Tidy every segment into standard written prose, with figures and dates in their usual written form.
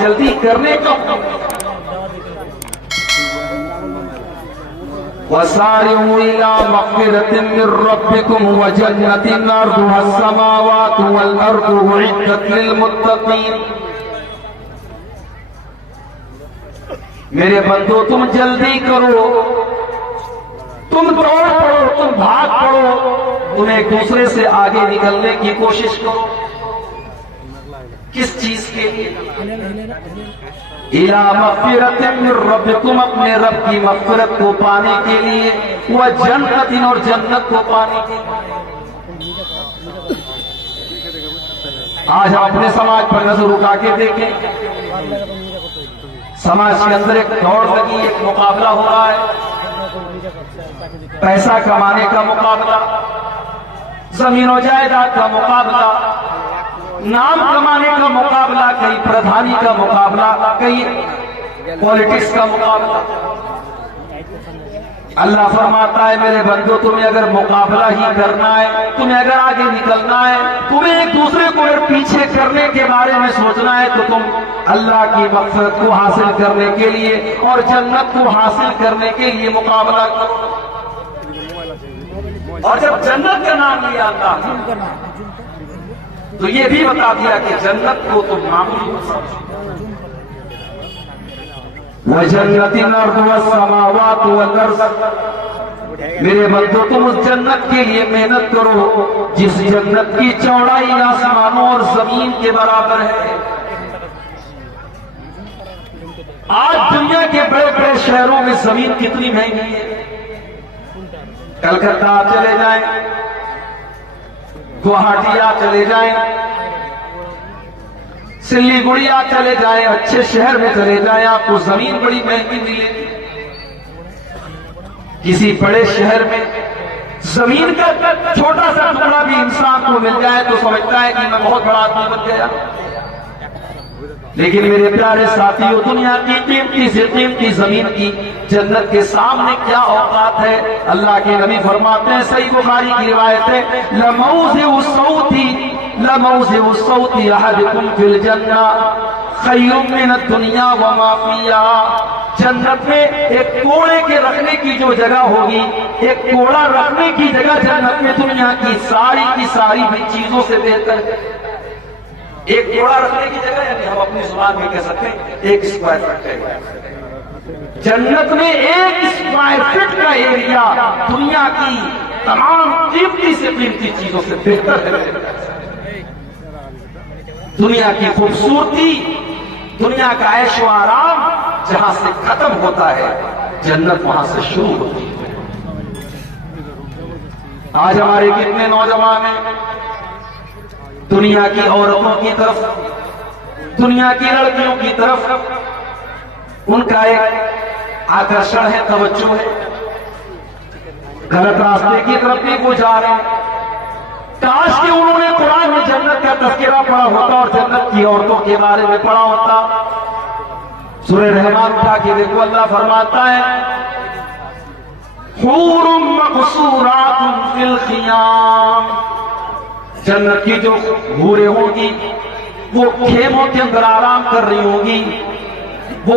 जल्दी करने का वसारिऊ इला मग़फ़िरतिन मिन रब्बिकुम व जन्नतिन अर्दुहा अस्समावातु वल अर्दु उइद्दत लिल मुत्तक़ीन। मेरे बंदो तुम जल्दी करो, तुम दौड़ पड़ो, तुम भाग पड़ो, तुम एक दूसरे से आगे निकलने की कोशिश करो। किस चीज के लिए? इला मग़फ़िरतिन मिन रब्बिकुम, अपने रब की मग़फ़िरत को पाने के लिए, व जन्नतिन, और जन्नत को पाने के लिए। आज हम अपने समाज पर नजर उठा के देखें, समाज के अंदर एक दौड़ लगी, एक मुकाबला हो रहा है, पैसा कमाने का मुकाबला, जमीन और जायदाद का मुकाबला, नाम कमाने का मुकाबला, कहीं प्रधानी का मुकाबला, कहीं पॉलिटिक्स का मुकाबला। अल्लाह फरमाता है मेरे बंदो तुम्हें अगर मुकाबला ही करना है, तुम्हें अगर आगे निकलना है, तुम्हें एक दूसरे को अगर पीछे करने के बारे में सोचना है, तो तुम अल्लाह की मग़फ़िरत को हासिल करने के लिए और जन्नत को हासिल करने के लिए मुकाबला करो। और जब जन्नत का नाम लिया अल्लाह तो ये भी बता दिया कि जन्नत को तुम मामूली मत समझो। वजन्नतिन अर्दुहा अस्समावातु वल अर्ज़, मेरे बंदो तुम उस जन्नत के लिए मेहनत करो जिस जन्नत की चौड़ाई आसमानों और जमीन के बराबर है। आज दुनिया के बड़े बड़े शहरों में जमीन कितनी महंगी है। कलकत्ता चले जाएं, गुवाहाटी चले जाएं, सिल्लीगुड़ी चले जाएं, अच्छे शहर में चले जाएं, आपको जमीन बड़ी महंगी मिलेगी। किसी बड़े शहर में जमीन का छोटा सा टुकड़ा भी इंसान को मिल जाए तो समझता है कि मैं बहुत बड़ा आदमी बन गया। लेकिन मेरे प्यारे साथियों, दुनिया की कीमती से कीमती जमीन की जन्नत के सामने क्या औकात है। अल्लाह के नबी फरमाते हैं, सही बुखारी की रिवायत है, लमौज़िउ सौती अहदिकुम फिल जन्ना खैरुम मिन दुनिया व मा फिहा। जन्नत में एक कोड़े के रखने की जो जगह होगी, एक कोड़ा रखने की जगह जन्नत में दुनिया की सारी भी चीजों से बेहतर है। एक कोड़ा रखने की जगह, यानी हम अपनी जुबान में कह सकते हैं 1 स्क्वायर फीट है। जन्नत में 1 स्क्वायर फीट का एरिया दुनिया की तमाम कीमती से कीमती चीजों से बेहतर है। दुनिया की खूबसूरती, दुनिया का ऐशो आराम जहां से खत्म होता है, जन्नत वहां से शुरू होती है। आज हमारे कितने नौजवान हैं दुनिया की औरतों की तरफ, दुनिया की लड़कियों की तरफ उनका एक आकर्षण है, तवज्जो है। गलत रास्ते की तरफ भी वो जा रहे हैं। काश कि उन्होंने कुरान में जन्नत का तज़किरा पढ़ा होता और जन्नत की औरतों के बारे में पढ़ा होता। सूरह रहमान उठा के देखो, अल्लाह फरमाता है, हूरुम मक़सूरातुन फिल ख़ियाम, जन्नत की जो हूरें होंगी वो खेमों के अंदर आराम कर रही होंगी, वो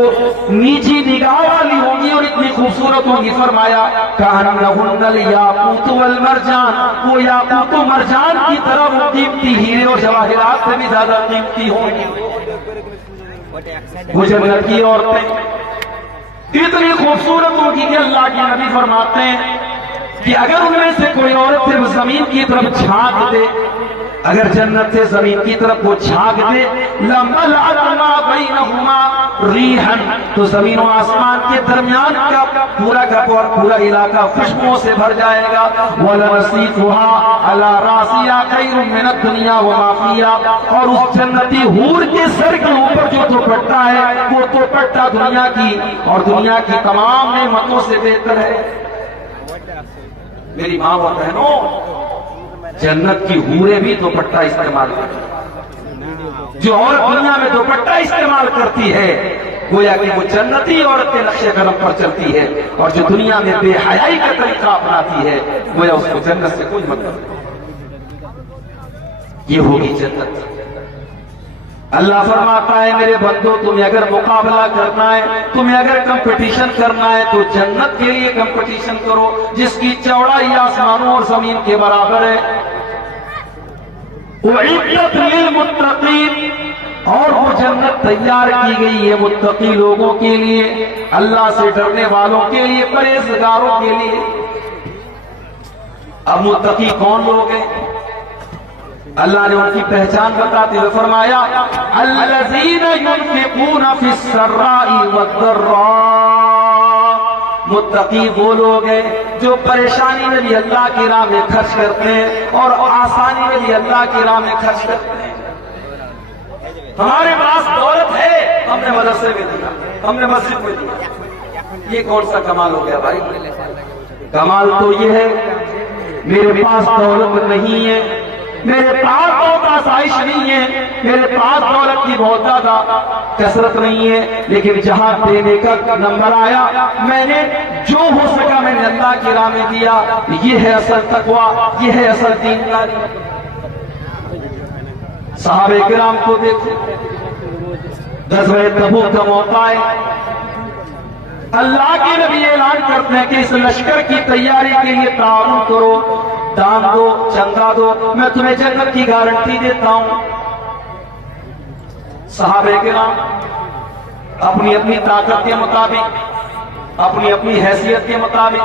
नीची निगाह वाली होंगी और इतनी खूबसूरत होंगी। फरमाया कअन्नहुन्नल याक़ूत वल मरजान, वो याक़ूत और मरजान की तरह वो कीमती हीरे और जवाहिरात से भी ज्यादा कीमती होंगी। वो जन्नत की औरतें इतनी खूबसूरत होगी कि अल्लाह के नबी फरमाते हैं कि अगर उनमें से कोई औरत सिर्फ जमीन की तरफ झांक दे, अगर जन्नत से जमीन की तरफ वो झांक दे, लमलअमा बैनहुमा रीहन, तो जमीन और आसमान के दरमियान का पूरा इलाका खुशबुओं से भर जाएगा। वलनसीफुहा अला रासिया खैरुम मिन दुनिया व मा फिहा, और उस जन्नती हूर के सर के ऊपर जो दुपट्टा है वो दुपट्टा दुनिया की और दुनिया की तमाम नेमतों से बेहतर है। मेरी माँ और बहनों, जन्नत की हूरें भी दुपट्टा इस्तेमाल करती है। जो औरत दुनिया में दुपट्टा इस्तेमाल करती है, गोया कि वो जन्नती औरत के नक्शे कदम पर चलती है, और जो दुनिया में बेहयाई का तरीका अपनाती है, गोया उसको जन्नत से कोई मतलब नहीं। ये होगी जन्नत। अल्लाह फरमाता है मेरे बंदो, तुम्हें अगर मुकाबला करना है, तुम्हें अगर कंपटीशन करना है तो जन्नत के लिए कंपटीशन करो जिसकी चौड़ाई आसमानों और जमीन के बराबर है। उइद्दत लिलमुत्तकीन, और वो जन्नत तैयार की गई है मुत्तकी लोगों के लिए, अल्लाह से डरने वालों के लिए, परहेजगारों के लिए। अब मुत्तकी कौन लोग हैं? अल्लाह ने उनकी पहचान बताते हुए फरमाया अल्लज़ीना युनफ़िक़ूना फ़िस्सर्राई वद्दर्रा। मुत्तकी वो लोग हैं जो परेशानी में भी अल्लाह की राह में खर्च करते हैं और आसानी में भी अल्लाह की राह में खर्च करते हैं। हमारे पास दौलत है, हमने मदरसे में दिया, हमने मस्जिद में दिया, ये कौन सा कमाल हो गया भाई? कमाल तो ये है मेरे पास दौलत नहीं है, मेरे पास बहुत आसाइश नहीं है, मेरे पास दौलत की बहुत ज्यादा कसरत नहीं है, लेकिन जहां देने का नंबर आया मैंने जो हो सका मैंने अल्लाह की राह में दिया। ये है असल तकवा, ये है असल दीनदारी। सहाबे किराम को देखो, ग़ज़वे तबूक का मौका है, अल्लाह के नबी ऐलान करते हैं कि इस लश्कर की तैयारी के लिए ताउन करो, दान दो, चंदा दो, मैं तुम्हें जन्नत की गारंटी देता हूं। सहाबे किराम अपनी अपनी ताकत के मुताबिक, अपनी अपनी हैसियत के मुताबिक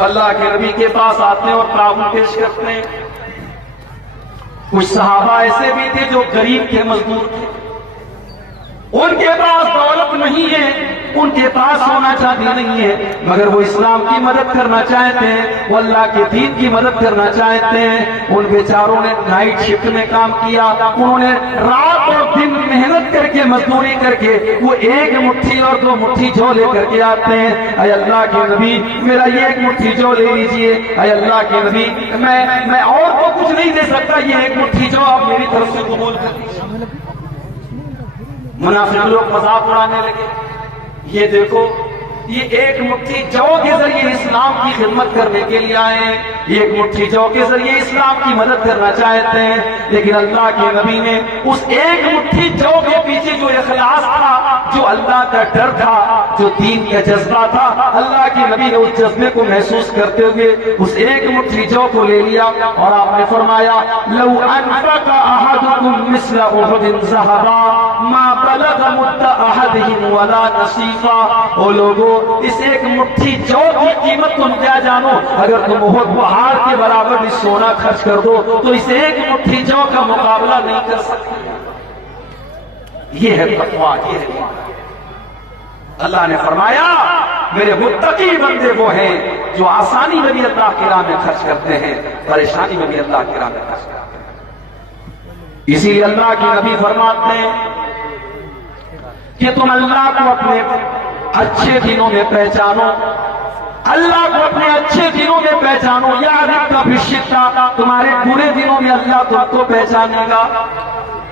अल्लाह के नबी के पास आते हैं और ताउन पेश करते हैं। कुछ सहाबा ऐसे भी थे जो गरीब थे, मजदूर थे, उनके पास दौलत नहीं है, उनके पास सोना चांदी नहीं है, मगर वो इस्लाम की मदद करना चाहते हैं, वो अल्लाह के दीन की मदद करना चाहते हैं। उन बेचारों ने नाइट शिफ्ट में काम किया, उन्होंने रात और दिन मेहनत करके, मजदूरी करके वो एक मुट्ठी और दो मुट्ठी जौ लेकर के आते हैं। अय अल्लाह के नबी, मेरा ये एक मुट्ठी जौ ले लीजिए। अय अल्लाह के नबी, मैं और तो कुछ नहीं दे सकता, ये एक मुट्ठी जौ आप मेरी तरफ से कबूल कर लीजिए। मुनाफिक लोग मजाक उड़ाने लगे, ये देखो ये एक मुट्ठी जौ के जरिए इस्लाम की खिदमत करने के लिए आए हैं, एक मुट्ठी जौ के जरिए इस्लाम की मदद करना चाहते हैं। लेकिन अल्लाह के नबी ने उस एक मुट्ठी जौ के पीछे जो इखलास था, जो अल्लाह का डर था, जो दीन का जज्बा था, अल्लाह के नबी ने उस जज्बे को महसूस करते हुए उस एक मुट्ठी जौ को ले लिया और आपने फरमाया लौ अनफका अहदुकुम मिस्ला उहुदिन ज़हबा मा बलग मुद्दा अहदिहिम वला नसीफा। ओ लोगों, इस एक मुट्ठी जौ की कीमत तुम क्या जानो? अगर तुम बहुत पहाड़ के बराबर भी सोना खर्च कर दो तो इस एक मुट्ठी जौ का मुकाबला नहीं कर सकते। ये है तक़वा, ये है। अल्लाह ने फरमाया मेरे मुत्तकी बंदे वो हैं जो आसानी में भी अल्लाह की राह में खर्च करते हैं, परेशानी में भी अल्लाह की राह में खर्च करते हैं। इसीलिए अल्लाह के नबी फरमाते हैं कि तुम अल्लाह को अपने अच्छे दिनों में पहचानो, अल्लाह को अपने अच्छे दिनों में पहचानो। याद रखना भिशिता, तुम्हारे बुरे दिनों में अल्लाह तुमको पहचानेगा।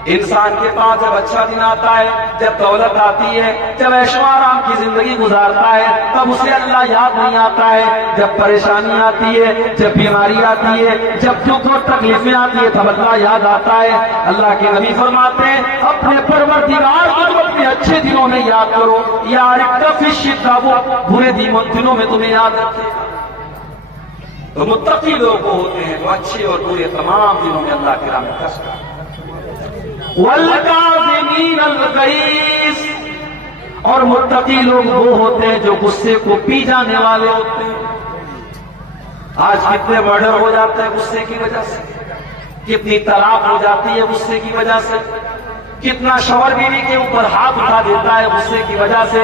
इंसान के पास जब अच्छा दिन आता है, जब दौलत आती है, जब ऐशो आराम की जिंदगी गुजारता है, तब उसे अल्लाह याद नहीं आता है। जब परेशानी आती है, जब बीमारी आती है, जब दुख और तकलीफें आती है, तब अल्लाह याद आता है। अल्लाह के नबी फरमाते हैं अपने परवरदिगार को तुम अपने अच्छे दिनों में याद करो, यार कफिशिता, वो बुरे दिनों में तुम्हें याद रखेगा। तो मुत्तकी लोग वो होते हैं जो अच्छे और बुरे तमाम दिनों में अल्लाह के राह में खर्च करते हैं। वल्काज़िमीन अल-गैज़, और मुत्तकी लोग वो होते हैं जो गुस्से को पी जाने वाले होते हैं। आज कितने मर्डर हो जाते हैं गुस्से की वजह से, कितनी तलाक हो जाती है गुस्से की वजह से, कितना शौहर बीवी के ऊपर हाथ उठा देता है गुस्से की वजह से।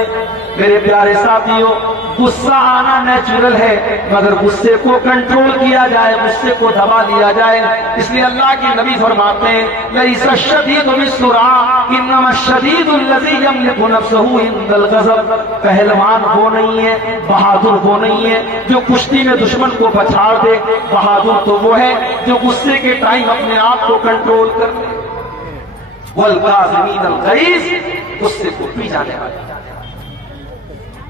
मेरे प्यारे साथियों, गुस्सा आना नेचुरल है, मगर गुस्से को कंट्रोल किया जाए, गुस्से को दबा लिया जाए। इसलिए अल्लाह के नबी फरमाते हैं लैसा शदीदु बिस्सुरा इन्नमा शदीदुल लज़ी यमलिकु नफ्सहु इंदल गज़ब। पहलवान वो नहीं है, बहादुर वो नहीं है जो कुश्ती में दुश्मन को पछाड़ दे। बहादुर तो वो है जो गुस्से के टाइम अपने आप को कंट्रोल कर ले। वल्काज़िमीन अल-गैज़, गुस्से को पी जाने वाले।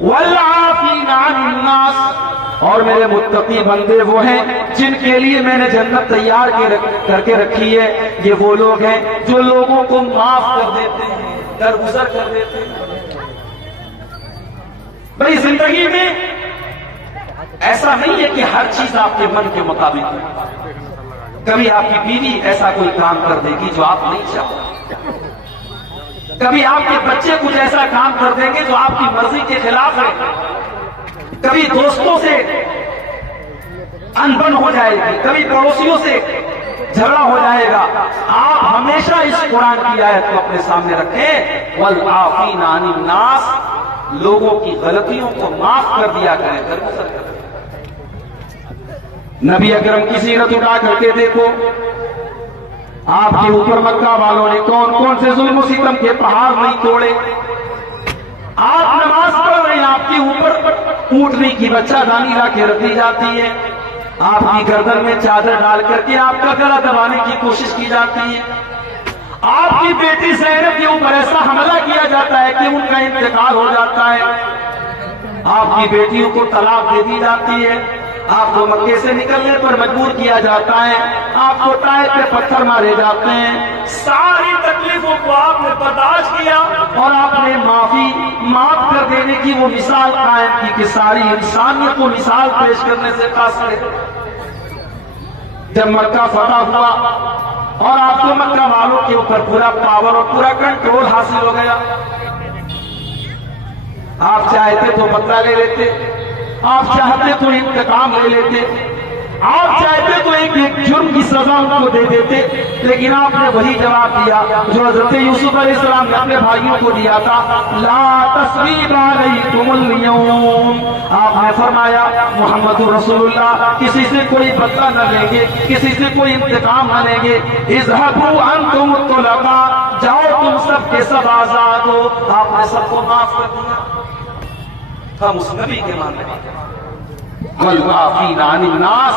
वल्लाफीना अनिन नास, और मेरे मुत्तकी बंदे वो हैं जिनके लिए मैंने जन्नत तैयार करके रखी है। ये वो लोग हैं जो लोगों को माफ कर देते हैं, दरगुजर कर देते हैं। भाई जिंदगी में ऐसा नहीं है कि हर चीज आपके मन के मुताबिक हो। कभी आपकी बीवी ऐसा कोई काम कर देगी जो आप नहीं चाहते, कभी आपके बच्चे कुछ ऐसा काम कर देंगे जो आपकी मर्जी के खिलाफ है, कभी दोस्तों से अनबन हो जाएगी, कभी पड़ोसियों से झगड़ा हो जाएगा। आप हमेशा इस कुरान की आयत को अपने सामने रखें, वल आफीना अनिन नास, लोगों की गलतियों को माफ कर दिया करें, दरगुजर कर। नबी अकरम की सीरत उठा करके देखो, आपके ऊपर मक्का वालों ने कौन कौन से जुल्म सितम के पहाड़ नहीं तोड़े। आप नमाज पढ़ रहे हैं, आपके ऊपर ऊंटनी की बच्चादानी ला के रखी जाती है, आपकी गर्दन में चादर डाल करके आपका गला दबाने की कोशिश की जाती है, आपकी बेटी ज़ैनब के ऊपर ऐसा हमला किया जाता है कि उनका इंतकाल हो जाता है, आपकी बेटियों को तलाक दे दी जाती है, आपको मक्के से निकलने पर मजबूर किया जाता है, आपको टायर पे पत्थर मारे जाते हैं। सारी तकलीफों को आपने बर्दाश्त किया और आपने माफ कर देने की वो मिसाल कायम की कि सारी इंसानियत को मिसाल पेश करने से कासिर है। जब मक्का फतह हुआ और आपको मक्का वालों के ऊपर पूरा पावर और पूरा कंट्रोल हासिल हो गया, आप चाहते तो बदला ले लेते, आप चाहते तो इंतकाम ले लेते, आप चाहते तो एक जुर्म की सजा उनको दे देते, लेकिन आपने वही जवाब दिया जो हजरत यूसुफ अलैहिस्सलाम ने अपने भाइयों को दिया था, ला तस्रीबा अलैकुमुल यौम। आपने फरमाया मोहम्मद रसूलुल्लाह किसी से कोई बदला न लेंगे, किसी से कोई इंतकाम न लेंगे। इज़हबू अंतुम तुलका, जाओ तुम सब के सब आजाद हो। आपने सबको माफ कर दिया। हम उस नबी के मानने वाले। वल्लाफीना अनिन नास,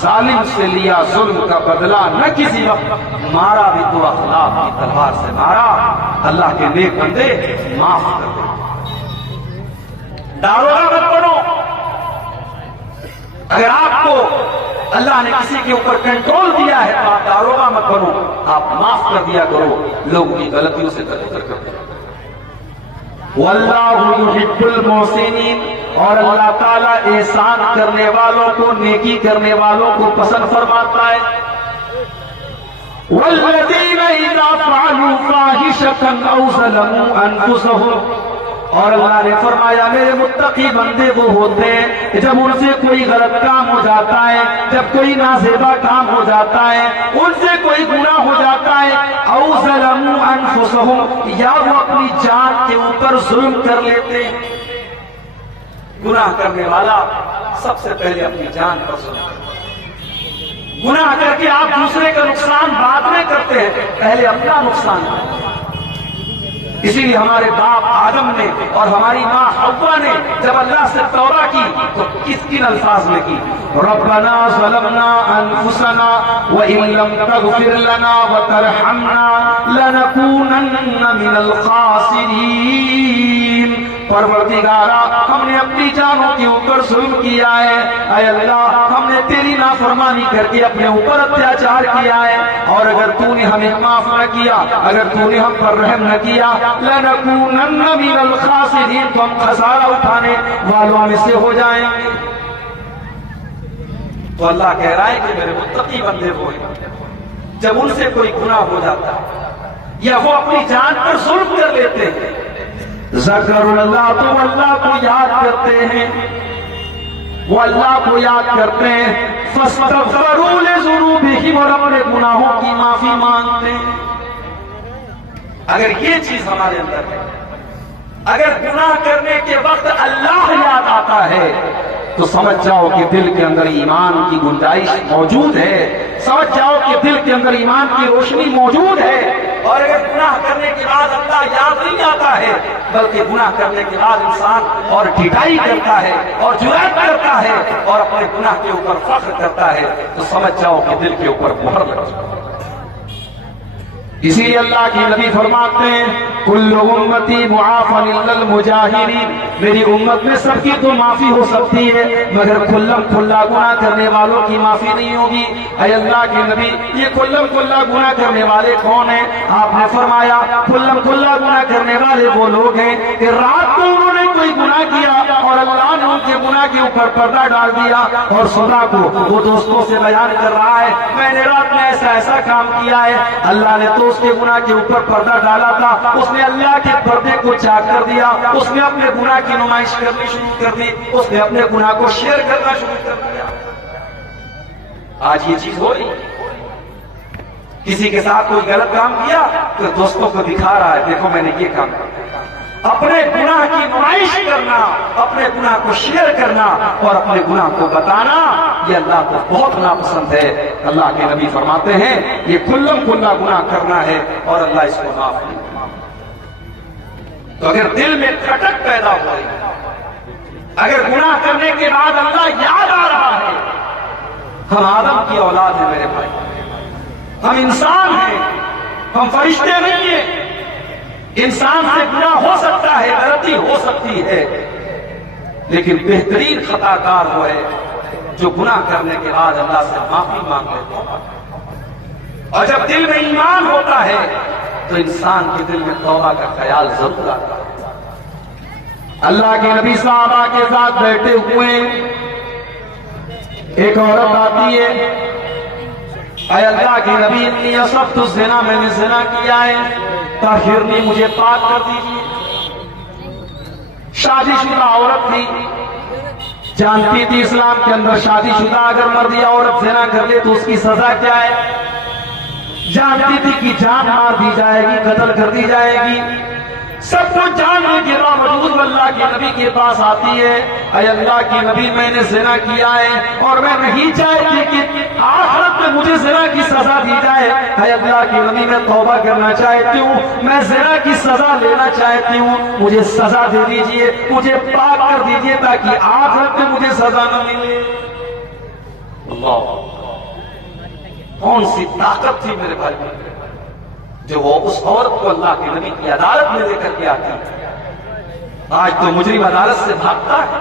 जालिम से लिया जुल्म का बदला न किसी वक्त, मारा भी तो अखलाक की तलवार से मारा। अल्लाह के नेक बंदे माफ कर दो, दारोगा मत बनो। अगर आपको अल्लाह ने किसी के ऊपर कंट्रोल दिया है तो आप दारोगा मत बनो, आप माफ कर दिया करो, लोगों की गलतियों से दरगुजर कर दो। वल्लाहु युहिब्बुल मुहसिनीन, और अल्लाह ताला एहसान करने वालों को, नेकी करने वालों को पसंद फरमाता है। वल्लज़ीना इज़ा फ़अलू फ़ाहिशतन औ ज़लमू अनफुसहुम, और अल्लाह ने फरमाया मेरे मुत्तकी बंदे वो होते हैं जब उनसे कोई गलत काम हो जाता है, जब कोई नाज़ेबा काम हो जाता है, उनसे कोई गुनाह हो जाता है, औ ज़लमू अनफुसहुम, या वो अपनी जान के ऊपर जुल्म कर लेते हैं। गुनाह करने वाला सबसे पहले अपनी जान पर जुल्म करता है। गुनाह करके आप दूसरे का नुकसान बाद में करते हैं, पहले अपना नुकसान करते हैं। इसीलिए हमारे बाप आदम ने और हमारी माँ हव्वा ने जब अल्लाह से तौबा की तो किन अल्फाज में की, रब्बना ज़लमना अनफुसना व इन लम तग़फिर लना व तरहमना लनकूनन्न मिनल खासिरीन। परवरदिगारा, हमने अपनी जानों के ऊपर जुल्म किया है, ऐ अल्लाह हमने तेरी नाफरमानी करके अपने ऊपर अत्याचार किया है, और अगर तूने हमें माफ न किया, अगर तूने हम पर रहम न किया, लनकूनन्न मिनल खासिरीन, तो हम खसारा उठाने वालों में से हो जाएंगे। तो अल्लाह कह रहा है कि मेरे मुत्तकी बंदे वो हैं जब उनसे कोई गुनाह हो जाता है या वो अपनी जान पर जुल्म कर लेते हैं, ज़करुल्लाह, तो अल्लाह को याद करते हैं, वो अल्लाह को याद करते हैं, फस्तग़फ़रू लिज़ुनूबिहिम, और अपने गुनाहों की माफी मांगते हैं। अगर ये चीज हमारे अंदर है, अगर गुनाह करने के वक्त अल्लाह याद आता है तो समझ जाओ कि दिल के अंदर ईमान की गुंजाइश मौजूद है, समझ जाओ कि दिल के अंदर ईमान की रोशनी मौजूद है। और अगर गुनाह करने के बाद अल्लाह याद नहीं आता है, बल्कि गुनाह करने के बाद इंसान और ढिठाई करता है और जुर्रत करता है और अपने गुनाह के ऊपर फख्र करता है, तो समझ जाओ कि दिल के ऊपर मोहर लग चुकी है। इसीलिए अल्लाह के नबी फरमाते हैं कुल्लु उम्मती मुआफन इल्लल मुजाहिरीन, मेरी उम्मत में सबकी तो माफी हो सकती है मगर खुल्लम खुल्ला गुनाह करने वालों की माफी नहीं होगी। ऐ अल्लाह के नबी, ये खुल्लम खुल्ला गुनाह करने वाले कौन है? आपने फरमाया खुल्लम खुल्ला गुनाह करने वाले वो लोग हैं कि रात को उन्होंने कोई गुनाह किया और अल्लाह ने उनके गुनाह के ऊपर पर्दा डाल दिया और सुबह को वो दोस्तों से बयान कर रहा है मैंने रात में ऐसा ऐसा काम किया है, अल्लाह ने तो उसके गुनाह के ऊपर पर्दा डाला था, उसने अल्लाह के पर्दे को चाक कर दिया, उसने अपने गुनाह की नुमाइश करनी शुरू कर दी, उसने अपने गुनाह को शेयर करना शुरू कर दिया। आज ये चीज हो रही, किसी के साथ कोई गलत काम किया तो दोस्तों को दिखा रहा है देखो मैंने ये काम किया। अपने गुनाह की नुमाइश करना, अपने गुनाह को शेयर करना और अपने गुनाह को बताना, ये अल्लाह को बहुत नापसंद है। अल्लाह के नबी फरमाते हैं ये खुल्लम खुल्ला गुनाह करना है और अल्लाह इसको माफ नहीं। तो अगर दिल में खटक पैदा हो रही, अगर गुनाह करने के बाद अल्लाह याद आ रहा है, हम आदम की औलाद है मेरे भाई, हम इंसान हैं, हम फरिश्ते नहीं है। इंसान से गुनाह हो सकता है, गलती हो सकती है, लेकिन बेहतरीन खताकार वो है जो गुनाह करने के बाद अल्लाह से माफी मांग लेता है। और जब दिल में ईमान होता है तो इंसान के दिल में तौबा का ख्याल जरूर आता है। अल्लाह के नबी साहबा के साथ बैठे हुए एक औरत आती है, ऐ अल्लाह के नबी इन्नी असब्तु ज़िना, मैंने ज़िना किया है, ताहिरनी मुझे पाक कर दीजिए। शादीशुदा औरत थी, जानती थी इस्लाम के अंदर शादीशुदा अगर मर्द या औरत ज़िना कर ले तो उसकी सजा क्या है, जानती थी कि जान मार दी जाएगी, कत्ल कर दी जाएगी। सब कुछ जानने के बावजूद अल्लाह के नबी के पास आती है, ऐ अल्लाह के नबी मैंने ज़िना किया है और मैं नहीं चाहती कि आखिरत में मुझे ज़िना की सजा दी जाए। ऐ अल्लाह के नबी मैं तौबा करना चाहती हूँ, मैं ज़िना की सजा लेना चाहती हूँ, मुझे सजा दे दीजिए, मुझे पाक कर दीजिए ताकि आखिरत में मुझे सजा न मिले। अल्लाह, कौन सी ताकत थी मेरे भाई जो वो उस औरत को अल्लाह के नबी की अदालत में लेकर के आती है। आज तो मुजरिम अदालत से भागता है,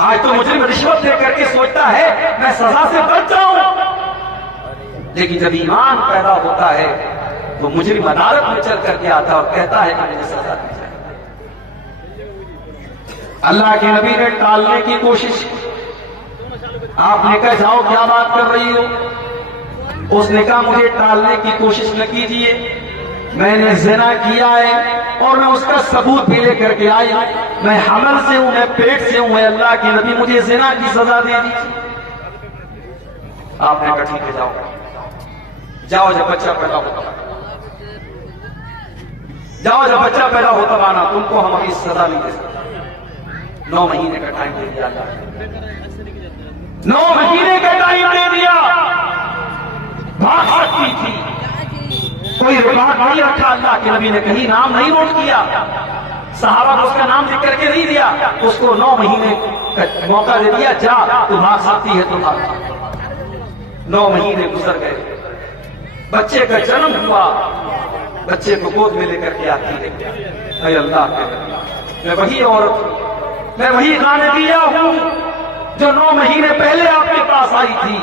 आज तो मुजरिम रिश्वत दे करके सोचता है मैं सजा से बच जाऊं, लेकिन जब ईमान पैदा होता है तो मुजरिम अदालत में चल करके आता है और कहता है कि मुझे सजा दी जाए। अल्लाह के नबी ने टालने की कोशिश, आपने कहा जाओ क्या बात कर रही हो, उसने कहा मुझे टालने की कोशिश न कीजिए, मैंने ज़िना किया है और मैं उसका सबूत भी लेकर के आई, मैं हमल से हूं, मैं पेट से हूं, अल्लाह के नबी मुझे ज़िना की सजा दे दीजिए। आपने कहा ठीक है जाओ, जाओ जब बच्चा पैदा होता, जाओ जब बच्चा पैदा होता आना, तुमको हम अभी सजा नहीं दे सकते। 9 महीने का टाइम दे दिया, 9 महीने का टाइम दे दिया। भाग सकती थी, कोई रिकॉर्ड नहीं रखा, अल्लाह के नबी ने कहीं नाम नहीं नोट किया, सहाबा को उसका नाम लिख करके नहीं दिया, उसको 9 महीने का मौका दे दिया, जा तू भाग सकती है तो भाग। 9 महीने गुजर गए, बच्चे का जन्म हुआ, बच्चे को गोद में लेकर के आती है, अल्लाह के नबी मैं वही औरत, मैं वही गानबिया हूं जो 9 महीने पहले आपके पास आई थी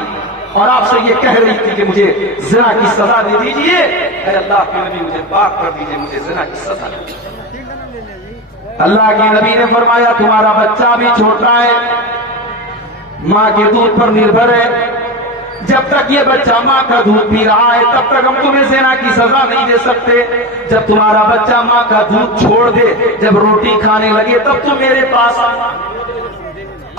और आपसे ये कह रही थी कि मुझे ज़िना की सजा दे दीजिए। अल्लाह के नबी मुझे पाक कर दीजिए, मुझे ज़िना की सजा दे दीजिए। अल्लाह के नबी ने फरमाया तुम्हारा बच्चा भी छोटा है, माँ के दूध पर निर्भर है, जब तक ये बच्चा माँ का दूध पी रहा है तब तक हम तुम्हें ज़िना की सजा नहीं दे सकते। जब तुम्हारा बच्चा माँ का दूध छोड़ दे, जब रोटी खाने लगे तब तुम मेरे पास आना।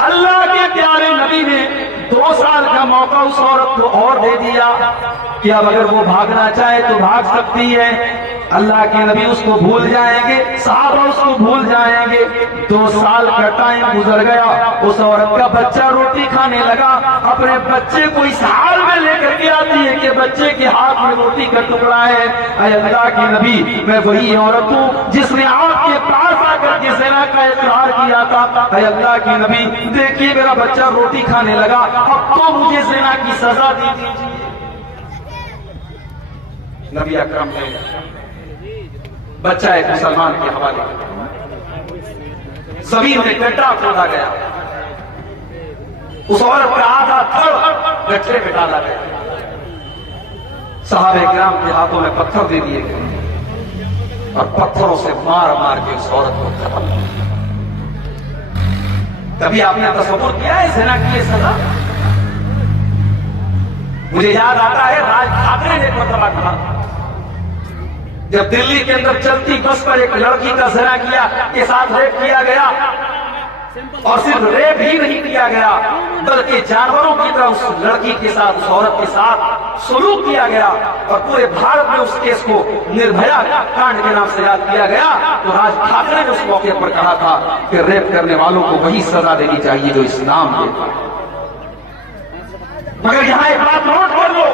अल्लाह के प्यारे नबी ने 2 साल का मौका उस औरत को और दे दिया कि अब अगर वो भागना चाहे तो भाग सकती है। अल्लाह के नबी उसको भूल जाएंगे, साहबा उसको भूल जाएंगे। 2 साल का टाइम गुजर गया, उस औरत का बच्चा रोटी खाने लगा, अपने बच्चे को इस हाल में लेकर के आती है कि बच्चे के हाथ में रोटी का टुकड़ा है। अल्लाह के नबी मैं वही औरत हूँ जिसने आपके पास आकर के ज़िना का इकरार किया था। अल्लाह के नबी देखिए मेरा बच्चा रोटी खाने लगा, अब तो मुझे ज़िना की सजा दी दीजिए। नबी अकरम ने बच्चा एक मुसलमान के हवाले जमीन में गड्ढा खोदा गया, उस औरत का आधा धड़ गड्ढे में डाला गया, सहाबे किराम के हाथों में पत्थर दे दिए गए और पत्थरों से मार मार के उस औरत को खत्म किया। कभी आपने तस्वुर किया है ज़िना की ये सजा? मुझे याद आता है राज ठाकरे ने एक मरतबा कहा, जब दिल्ली के अंदर चलती बस पर एक लड़की का ज़िना किया के साथ रेप किया गया, और सिर्फ रेप ही नहीं किया गया बल्कि जानवरों की तरह उस लड़की के साथ, उस औरत के साथ सलूक किया गया, और पूरे भारत में उस केस को निर्भया कांड के नाम से याद किया गया। तो राज ठाकरे ने उस मौके पर कहा था कि रेप करने वालों को वही सजा देनी चाहिए जो इस्लाम देता है। मगर यहां एक बात नोट कर लो,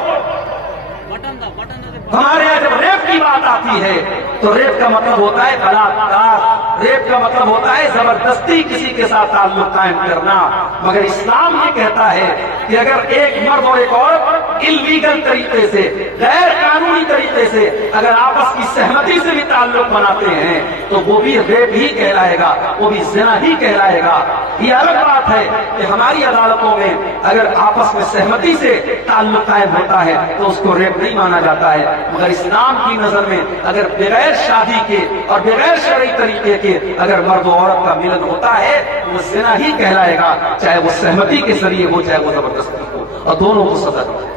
हमारे यहां जब रेप की बात आती है तो रेप का मतलब होता है बलात्कार, रेप का मतलब होता है जबरदस्ती किसी के साथ ताल्लुक कायम करना। मगर इस्लाम ये कहता है कि अगर एक मर्द और एक औरत इल्लीगल तरीके से, गैर कानूनी तरीके से अगर आपस की सहमति से भी ताल्लुक बनाते हैं तो वो भी रेप ही कहलाएगा, वो भी ज़िना ही कहलाएगा। ये अलग बात है कि हमारी अदालतों में अगर आपस में सहमति से ताल्लुक कायम होता है तो उसको रेप नहीं माना जाता है, मगर इस्लाम की नजर में अगर बगैर शादी के और बगैर शरई तरीके के अगर मर्द और औरत का मिलन होता है तो वो ज़िना ही कहलाएगा, चाहे वो सहमति के जरिए हो चाहे वो जबरदस्ती हो, और दोनों को सजा दी जाए।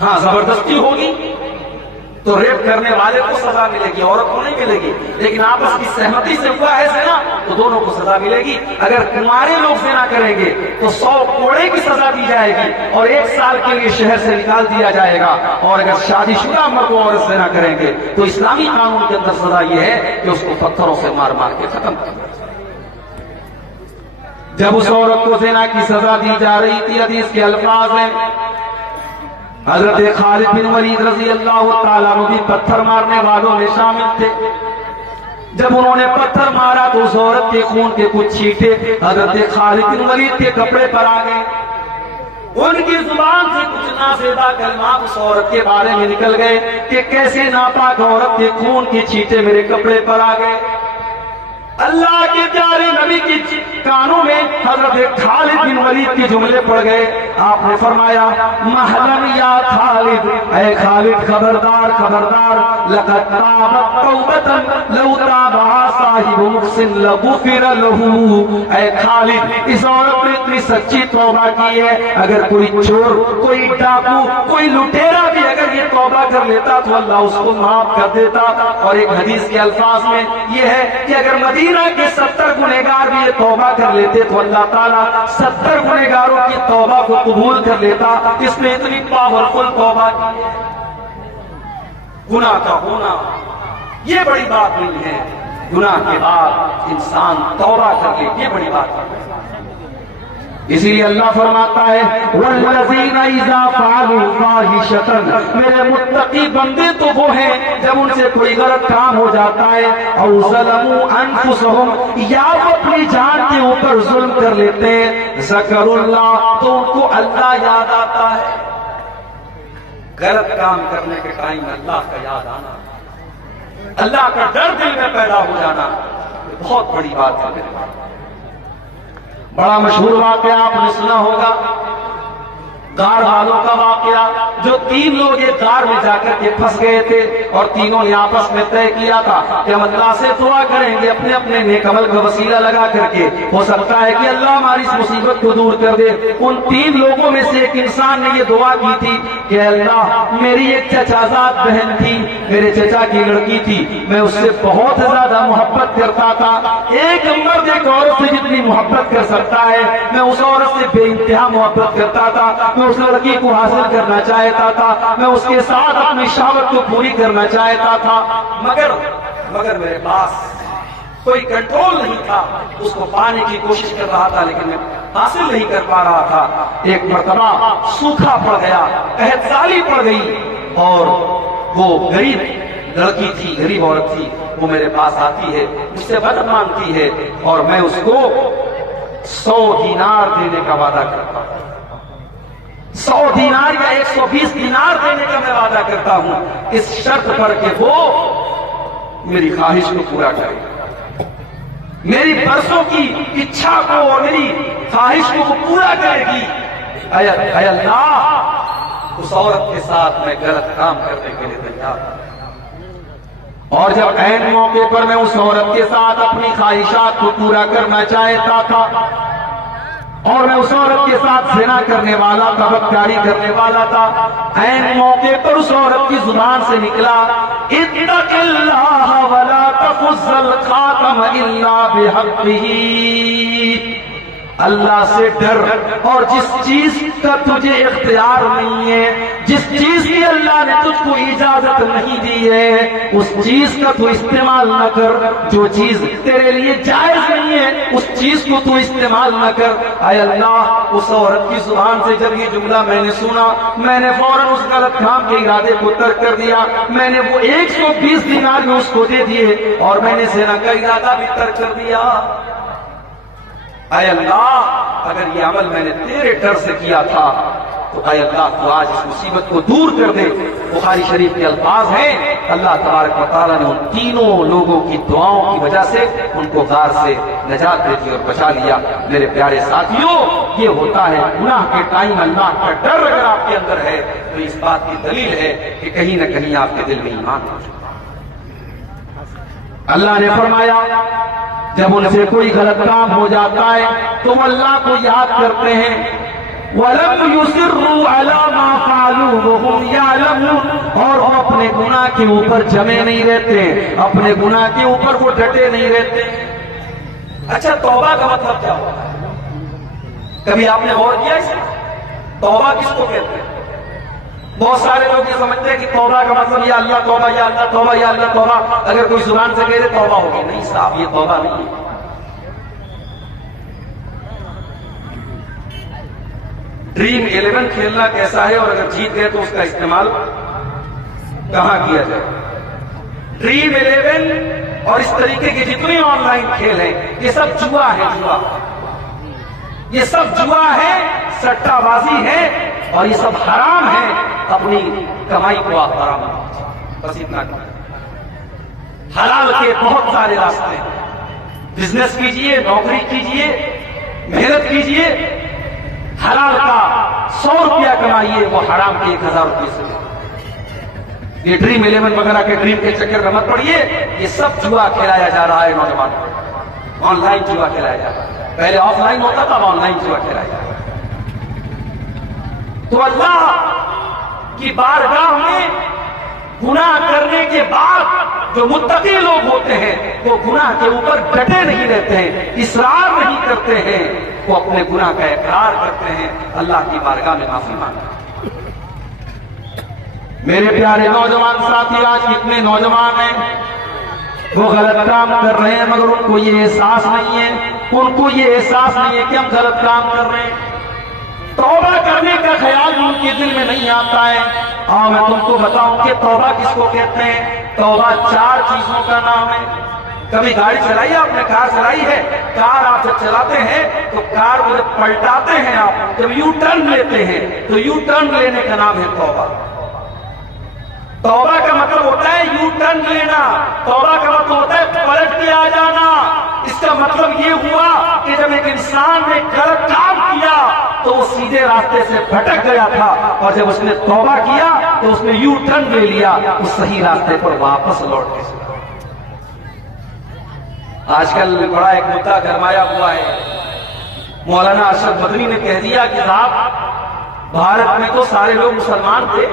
हाँ, जबरदस्ती होगी तो रेप करने वाले को सजा मिलेगी, औरत को नहीं मिलेगी, लेकिन आपस की सहमति से हुआ है ज़िना तो दोनों को सजा मिलेगी। अगर कुंवारे लोग ज़िना करेंगे तो 100 कोड़े की सजा दी जाएगी और 1 साल के लिए शहर से निकाल दिया जाएगा, और अगर शादीशुदा मर्द और औरत ज़िना करेंगे तो इस्लामी कानून के अंदर सजा यह है कि उसको पत्थरों से मार मार के खत्म कर दिया। जब उस औरत को ज़िना की सजा दी जा रही थी, हदीस के अल्फाज हैं, हजरत खालिद बिन वलीद रजी अल्लाह तआला अन्हु भी पत्थर मारने वालों में शामिल थे। जब उन्होंने पत्थर मारा तो उस औरत के खून के कुछ छींटे हजरत खालिद बिन वलीद के कपड़े पर आ गए। उनकी जुबान से कुछ नासेदा कलमात उस औरत के बारे में निकल गए कि कैसे नापाक औरत के खून के छींटे मेरे कपड़े पर आ गए। अल्लाह के प्यारे नबी की कानों में हजरत खालिद बिन वलीद के जुमले पड़ गए। आपने फरमाया, महलन या खालिद, ऐ खालिद खबरदार खबरदार, लक़द ताबत तौबतन लौ ताबहा साहिबु मुहसिन लगुफिर लहू। ऐ खालिद, इस औरत ने इतनी सच्ची तौबा की है, अगर कोई चोर, कोई डाकू, कोई लुटेरा भी अगर ये तौबा कर लेता तो अल्लाह उसको माफ कर देता। और एक हदीस के अल्फाज में ये है कि अगर मदीना के 70 गुनहगार भी ये तौबा कर लेते तो अल्लाह ताला 70 गुनहगारों की तौबा को कबूल कर लेता। इसमें इतनी पावरफुल तौबा की है। गुनाह का होना ये बड़ी बात नहीं है, गुनाह के बाद इंसान तौबा कर ले ये बड़ी बात है। इसीलिए अल्लाह फरमाता है, वल्लज़ीना इज़ा फ़अलू फ़ाहिशतन, मेरे मुत्तकी बंदे तो वो हैं जब उनसे कोई गलत काम हो जाता है, और ज़लमू अनफुसहुम, या वो अपनी जान के ऊपर जुल्म कर लेते हैं, ज़करुल्लाह, तो उनको अल्लाह याद आता है। गलत काम करने के टाइम अल्लाह का याद आना, अल्लाह का डर दिल में पैदा हो जाना, बहुत बड़ी बात है। बड़ा मशहूर वाकया आपने सुना होगा, गार वालों का वाकया, जो 3 लोग एक गार में जाकर के फंस गए थे और तीनों ने आपस में तय किया था कि हम अल्लाह से दुआ करेंगे अपने अपने नेक अमल का वसीला लगा करके, हो सकता है कि अल्लाह हमारी इस मुसीबत को दूर कर दे। उन 3 लोगों में से एक इंसान ने ये दुआ की थी कि अल्लाह, मेरी एक चचाजाद बहन थी, मेरे चचा की लड़की थी, मैं उससे बहुत ज्यादा मोहब्बत करता था। एक मर्द एक औरत से जितनी मोहब्बत कर सकता है मैं उस औरत से बेइंतहा मोहब्बत करता था, मैं उस लड़की को हासिल करना चाहता था, मैं उसके साथ अपनी शहावत को पूरी करना चाहता था, मगर मेरे पास कोई कंट्रोल नहीं था। उसको पाने की कोशिश कर रहा था लेकिन मैं हासिल नहीं कर पा रहा था। एक मर्तबा सूखा पड़ गया, कहतसाली पड़ गई, और वो गरीब लड़की थी, गरीब औरत थी, वो मेरे पास आती है, मुझसे मदद मांगती है, और मैं उसको 100 दीनार देने का वादा करता हूं। 100 दीनार या 120 दीनार देने का मैं वादा करता हूं, इस शर्त पर कि वो मेरी ख्वाहिश को पूरा करे, मेरी बरसों की इच्छा को और मेरी ख्वाहिश को पूरा करेगी। अय अल्लाह, उस औरत के साथ मैं गलत काम करने के लिए तैयार हूं। और जब ऐन मौके पर मैं उस औरत के साथ अपनी ख्वाहिशात को पूरा करना चाहता था और मैं उस औरत के साथ ज़िना करने वाला था, बदकारी करने वाला था, ऐन मौके पर उस औरत की जुबान से निकला, इत्तक़िल्लाह वला तफ़ुज़्ज़ल ख़ातम इल्ला बिहक़्क़िही, अल्लाह से डर, और जिस चीज का तुझे इख्तियार नहीं है, जिस चीज की अल्लाह ने तुझको इजाजत नहीं दी है, उस चीज का तू इस्तेमाल न कर। जो चीज तेरे लिए जायज नहीं है उस चीज को तू इस्तेमाल न कर। आय अल्लाह, उस औरत की जुबान से जब ये जुमला मैंने सुना, मैंने फौरन उस गलत काम के इरादे को तर्क कर दिया। मैंने वो 120 दीनार में उसको दे दिए और मैंने ज़िना का इरादा भी तर्क कर दिया। आय अल्लाह, अगर ये अमल मैंने तेरे डर से किया था तो आय अल्लाह तू आज इस मुसीबत को दूर कर दे। बुखारी शरीफ के अल्फाज हैं, अल्लाह तबारक व तआला ने उन तीनों लोगों की दुआओं की वजह से उनको गार से नजात दे दी और बचा लिया। मेरे प्यारे साथियों, ये होता है गुनाह के टाइम अल्लाह का डर अगर आपके अंदर है तो इस बात की दलील है कि कहीं न कहीं आपके दिल में ईमान है। अल्लाह ने फरमाया, जब उनसे कोई गलत काम हो जाता है तो अल्लाह को याद करते हैं, वलम युसिर्रू अला मा फ़अलू वहुम यअलमून, और वो अपने गुनाह के ऊपर जमे नहीं रहते, अपने गुनाह के ऊपर वो डटे नहीं रहते। अच्छा, तौबा का मतलब क्या होता है? कभी आपने गौर किया इसे? तौबा किसको कहते हैं? बहुत सारे लोग ये समझते हैं कि तौबा का मतलब या अल्लाह तौबा, या अल्लाह तौबा, या अल्लाह तौबा। अगर कोई जुबान से कह दे तौबा होगी, नहीं साहब, ये तौबा नहीं है। ड्रीम 11 खेलना कैसा है और अगर जीत गए तो उसका इस्तेमाल कहां किया जाए? ड्रीम 11 और इस तरीके के जितने ऑनलाइन खेल हैं, ये सब जुआ है, जुआ। ये सब जुआ है, सट्टाबाजी है और ये सब हराम है। अपनी कमाई को आप हराम बस इतना कर। हलाल के बहुत सारे रास्ते, बिजनेस कीजिए, नौकरी कीजिए, मेहनत कीजिए, हलाल का 100 रुपया कमाइए, वो हराम के 1000 रुपये से। ये ड्रीम 11 वगैरह के ड्रीम के चक्कर में मत पड़िए। ये सब जुआ खिलाया जा रहा है नौजवान, ऑनलाइन जुआ खिलाया जा रहा है। पहले ऑफलाइन होता था, ऑनलाइन जुआ खिलाया जा रहा है। तो अल्लाह की बारगाह में गुनाह करने के बाद जो मुत्तकी लोग होते हैं वो गुनाह के ऊपर डटे नहीं रहते हैं, इसरार नहीं करते हैं, वो अपने गुनाह का इकरार करते हैं, अल्लाह की बारगाह में माफी मांगते हैं। मेरे प्यारे नौजवान साथी, आज कितने नौजवान हैं वो गलत काम कर रहे हैं मगर उनको ये एहसास नहीं है, उनको ये एहसास नहीं है कि हम गलत काम कर रहे हैं। तौबा करने का ख्याल उनके दिल में नहीं आता है। और मैं तुमको बताऊं कि तौबा किसको कहते हैं। तौबा 4 चीजों का नाम है। कभी गाड़ी चलाई है आपने, कार चलाई है? कार आप जब चलाते हैं तो कार को जब पलटाते हैं, आप जब यू टर्न लेते हैं तो यू टर्न लेने का नाम है तौबा। तौबा का मतलब होता है यू टर्न लेना। तौबा का मतलब होता है पलट के आ जाना। इसका मतलब ये हुआ कि जब एक इंसान ने गलत काम किया तो वो सीधे रास्ते से भटक गया था और जब उसने तौबा किया तो उसने यू टर्न ले लिया, उस सही रास्ते पर वापस लौट गया। आजकल बड़ा एक मुद्दा गरमाया हुआ है। मौलाना अशरफ मदनी ने कह दिया कि साहब, भारत में तो सारे लोग मुसलमान थे,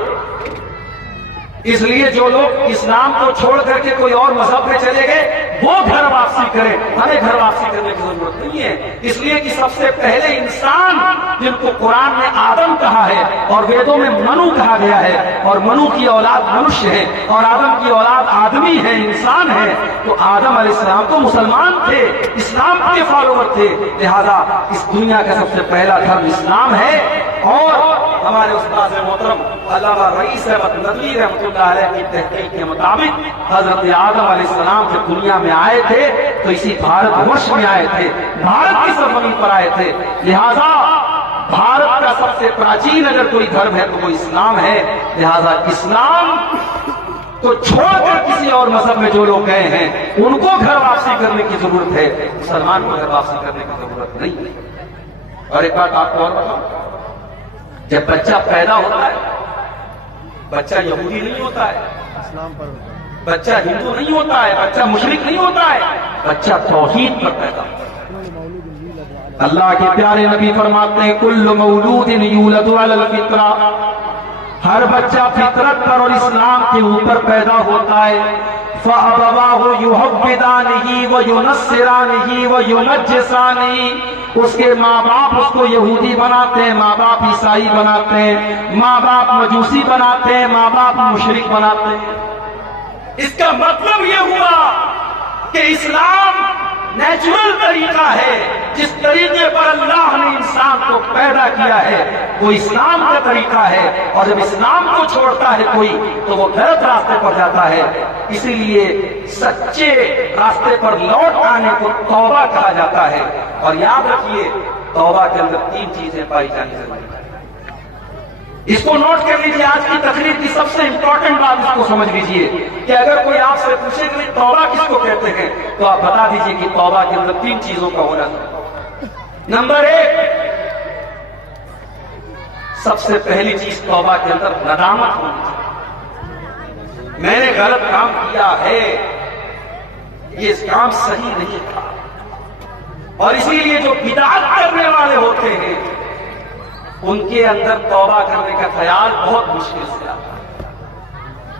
इसलिए जो लोग इस्लाम को छोड़ करके कोई और मजहब में चले गए वो घर वापसी करें, हमें घर वापसी करने की जरूरत नहीं है। इसलिए कि सबसे पहले इंसान, जिनको कुरान में आदम कहा है और वेदों में मनु कहा गया है, और मनु की औलाद मनुष्य है और आदम की औलाद आदमी है, इंसान है, तो आदम अलैहिस्सलाम तो मुसलमान थे, इस्लाम के फॉलोवर थे। लिहाजा इस दुनिया का सबसे पहला धर्म इस्लाम है। और हमारे उस्ताद मोहतरम अल्लामा रईस अहमद नदवी रहमतुल्लाह अलैह की तहकीक के मुताबिक हजरत आदम अलैहिस्सलाम जब दुनिया में आए थे तो इसी भारतवर्ष में आए थे, भारत की सरजमीन पर आए थे। लिहाजा भारत का सबसे प्राचीन अगर कोई धर्म है तो वो इस्लाम है। लिहाजा इस्लाम को छोड़कर किसी और मजहब में जो लोग गए हैं उनको घर वापसी करने की जरूरत है, मुसलमान को घर वापसी करने की जरूरत नहीं है। और एक बात आपको और बताऊं, जब बच्चा पैदा होता है, बच्चा यहूदी नहीं होता है, बच्चा हिंदू नहीं होता है, बच्चा मुशरिक नहीं होता है, बच्चा तौहीद पर पैदा होता है। अल्लाह के प्यारे नबी फरमाते हैं कुल्लु मौलूदिन यूलदु अलल फित्रा, हर बच्चा फितरत पर और इस्लाम के ऊपर पैदा होता है। फअबवाहु युहव्विदानिही व युनस्सिरानिही व युमज्जिसानिही, उसके माँ बाप उसको यहूदी बनाते हैं, माँ बाप ईसाई बनाते हैं, माँ बाप मजूसी बनाते हैं, माँ बाप मुशरिक बनाते हैं। इसका मतलब यह हुआ कि इस्लाम नेचुरल तरीका है, जिस तरीके पर अल्लाह ने इंसान को पैदा किया है वो इस्लाम का तरीका है। और जब इस्लाम को छोड़ता है कोई तो वो गलत रास्ते पर जाता है। इसीलिए सच्चे रास्ते पर लौट आने को तौबा कहा जाता है। और याद रखिए, तौबा के अंदर 3 चीजें पाई जानी जरूरी है। इसको नोट कर लीजिए, आज की तकरीर की सबसे इंपॉर्टेंट बात इसको समझ लीजिए कि अगर कोई आपसे पूछे कि तौबा किसको कहते हैं तो आप बता दीजिए कि तौबा के अंदर 3 चीजों का होना चाहिए। नंबर 1, सबसे पहली चीज तौबा के अंदर नदामत होनी चाहिए। मैंने गलत काम किया है, ये काम सही नहीं था। और इसीलिए जो बिदअत करने वाले होते हैं उनके अंदर तौबा करने का ख्याल बहुत मुश्किल से आता है।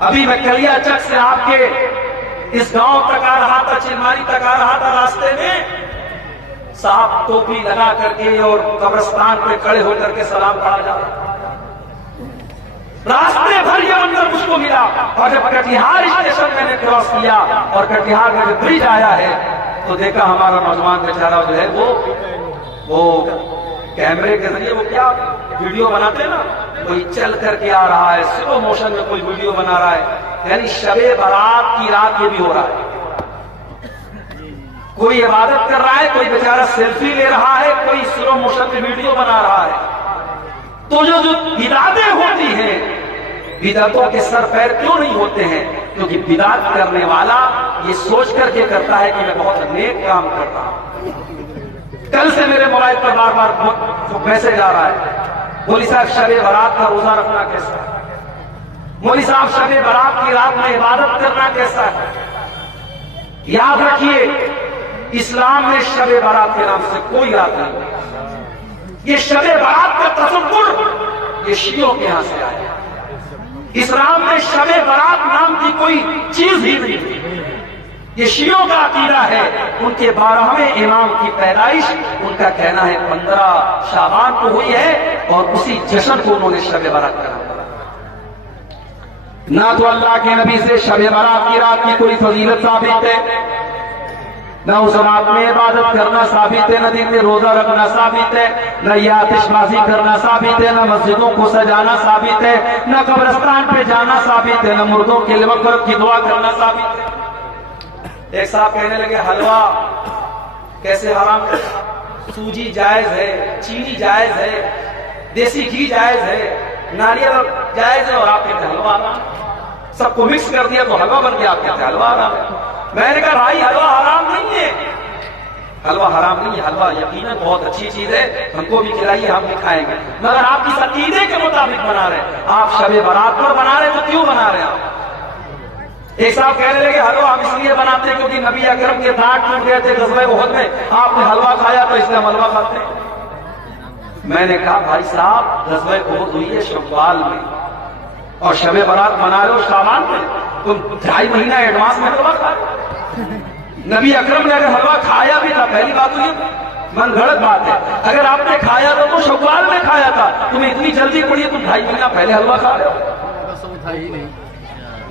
अभी मैं कलिया चक से आपके इस गांव तक आ रहा था, चिलमारी तक आ रहा था, रास्ते में साहब टोपी लगा करके और कब्रिस्तान पे खड़े होकर के सलाम पढ़ा जा रहा। रास्ते भर ये मंजर मुझको मिला। और जब कटिहार स्टेशन मैंने क्रॉस किया और कटिहार का जो ब्रिज आया है तो देखा हमारा नौजवान बेचारा जो है वो कैमरे के जरिए वो क्या वीडियो बनाते ना, कोई चल करके आ रहा है, स्लो मोशन में कोई वीडियो बना रहा है। यानी शबे बारात की रात ये भी हो रहा है। कोई इबादत कर रहा है, कोई बेचारा सेल्फी ले रहा है, कोई स्लो मोशन में वीडियो बना रहा है। तो जो बिदातें होती हैं, बिदातों के सर पैर क्यों नहीं होते हैं? क्योंकि बिदात करने वाला ये सोच करके करता है कि मैं बहुत नेक काम कर रहा हूं। कल से मेरे मोबाइल पर बार बार मैसेज आ रहा है, मौली साहब शबे बारात का रोजा रखना कैसा है, मौली साहब शबे बारात की रात में इबादत करना कैसा है। याद रखिए, इस्लाम में शबे बारात के नाम से कोई रात नहीं। ये शबे बारात का तसव्वुर ये शियों के यहां से आया। इस्लाम में शबे बारात नाम की कोई चीज ही नहीं थी। ये शियों का अकीदा है। उनके 12वें इमाम की पैदाइश उनका कहना है 15 शाबान को हुई है और उसी जश्न को उन्होंने शबे बारात कहा। ना तो अल्लाह के नबी से शबे बारात की रात की कोई फजीलत साबित है, न उस रात में इबादत करना साबित है, न दिन में रोजा रखना साबित है, न ये आतिशबाजी करना साबित है, न मस्जिदों को सजाना साबित है, न कब्रिस्तान पे जाना साबित है, न मुर्दों के लिए मग़फ़िरत की दुआ करना साबित है। एक साहब कहने लगे हलवा कैसे हराम है? सूजी जायज है, चीनी जायज है, देसी घी जायज है, नारियल जायज है और आप कहते हलवा हराम। सबको मिक्स कर दिया तो हलवा बन गया, आप कहते हलवा हराम है। मैंने कहा भाई हलवा हराम नहीं है, हलवा हराम नहीं है, हलवा यकीनन बहुत अच्छी चीज है, हमको भी खिलाइए, हम भी खाएंगे। मगर आप इस अकीदे के मुताबिक बना रहे हैं। आप शबे बारात पर बना रहे तो क्यों बना रहे हैं आप? एक साहब कहने लगे हलवा हम इसलिए बनाते हैं क्योंकि नबी अकरम के दांत टूट गए थे ग़ज़वा उहद में, आपने हलवा खाया तो इसलिए हम हलवा खाते हैं। मैंने कहा भाई साहब ग़ज़वा उहद हुई है शव्वाल में और शबे बारात मना रहे हो शाबान में, तुम 2.5 महीना एडवांस में हलवा खा रहे। नबी अकरम ने अगर हलवा खाया भी था, पहली बात तो ये मन गलत बात है, अगर आपने खाया था तो शव्वाल में खाया था, तुम्हें इतनी जल्दी पड़ी तुम 2.5 महीना पहले हलवा खा रहे हो।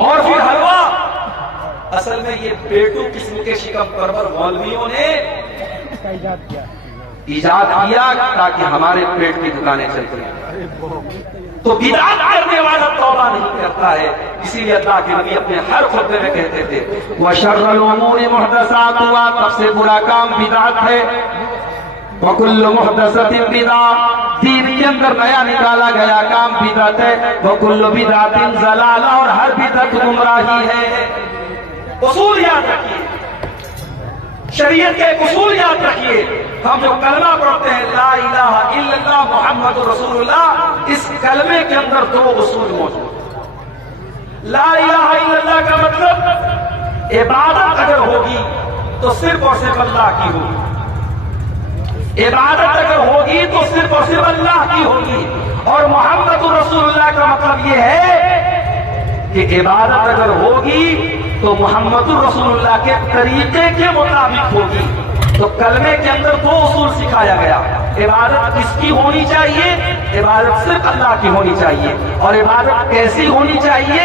और फिर हलवा असल में ये पेटू किस्म के शिकम परवर मौलवियों ने इजाद किया ताकि हमारे पेट की दुकानें चलती हैं। तो बिदअत करने वाला तौबा नहीं करता है। इसीलिए अल्लाह के नबी अपने हर खुतबे में कहते थे वशर्रुल उमूरि मुहदसातुहा, सबसे बुरा काम बिदअत है। वकुल्लु मुहदसतिन बिदअह, दीन के अंदर नया निकाला गया काम बिदअत है। वकुल्लु बिदअतिन ज़लाला, और हर बिदअत गुमराही है। उसूल याद रखिए, शरीयत के उसूल याद रखिए। हम जो कलमा पढ़ते हैं ला इलाहा इल्लल्लाह मुहम्मदुर रसूलुल्लाह, इस कलमे के अंदर दो उसूल मौजूद। ला इलाहा इल्लल्लाह का मतलब इबादत अगर होगी तो सिर्फ और सिर्फ अल्लाह की होगी। इबादत अगर होगी तो सिर्फ और सिर्फ अल्लाह की होगी। और मुहम्मदुर रसूलुल्लाह का मतलब यह है कि इबादत अगर होगी तो मुहम्मदुर रसूलुल्लाह के तरीके के मुताबिक होगी। तो कलमे के अंदर दो उसूल सिखाया गया। इबादत किसकी होनी चाहिए? इबादत सिर्फ अल्लाह की होनी चाहिए। और इबादत कैसी होनी चाहिए?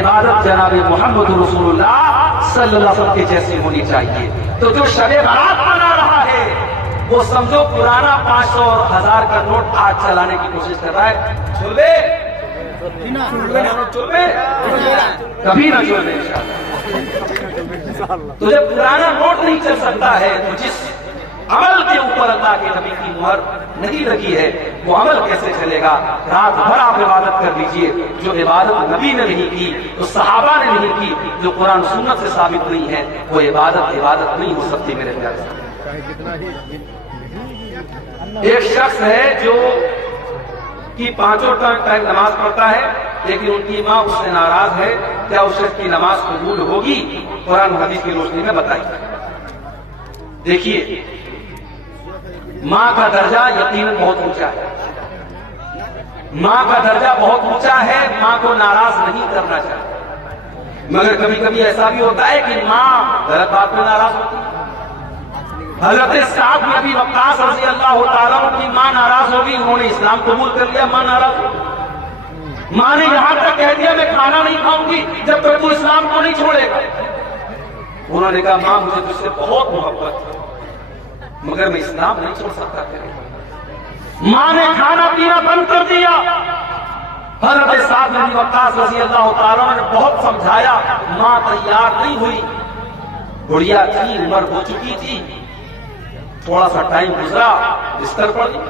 इबादत जनाब मुहम्मद रसूलुल्लाह सल्लल्लाहु अलैहि वसल्लम के जैसी होनी चाहिए। तो जो शब-ए बारात मना रहा है वो समझो पुराना 500 और 1000 का नोट आज चलाने की कोशिश कर रहा है। चुलबे कभी ना चुलबे इंशाअल्लाह। तो जब पुराना नोट नहीं चल सकता है तो जिस अमल के ऊपर अल्लाह के नबी की मुहर नहीं लगी है वो अमल कैसे चलेगा? रात भर आप इबादत कर लीजिए, जो इबादत नबी ने नहीं की, जो सहाबा ने नहीं की, जो कुरान सुन्नत से साबित नहीं है, वो इबादत नहीं हो सकती मेरे प्यारे। एक शख्स है जो कि 5 टाइम नमाज पढ़ता है, लेकिन उनकी माँ उससे नाराज है। क्या उस शख्स की नमाज कबूल होगी? कुरान हदीस की रोशनी में बताइए। देखिए, माँ का दर्जा यकीनन बहुत ऊंचा है। माँ का दर्जा बहुत ऊंचा है, माँ को नाराज नहीं करना चाहिए। मगर कभी कभी ऐसा भी होता है कि माँ गलत बात में नाराज होती है। हज़रत साद बिन अबी वक्कास रज़ी अल्लाह तआला अन्हु की माँ नाराज होगी, उन्होंने इस्लाम कबूल कर लिया, माँ नाराज होगी। माँ ने यहां तक कह दिया मैं खाना नहीं खाऊंगी जब तक तू इस्लाम को नहीं छोड़ेगा। उन्होंने कहा माँ मुझे तुझसे बहुत मोहब्बत है मगर मैं इस्लाम नहीं छोड़ सकता। माँ ने खाना पीना बंद कर दिया। हज़रत साद बिन अबी वक्कास रज़ी अल्लाह तआला अन्हु ने बहुत समझाया, माँ तैयार नहीं हुई। बुढ़िया थी, उम्र हो चुकी थी, थोड़ा सा टाइम गुजरा, बिस्तर पड़ गई।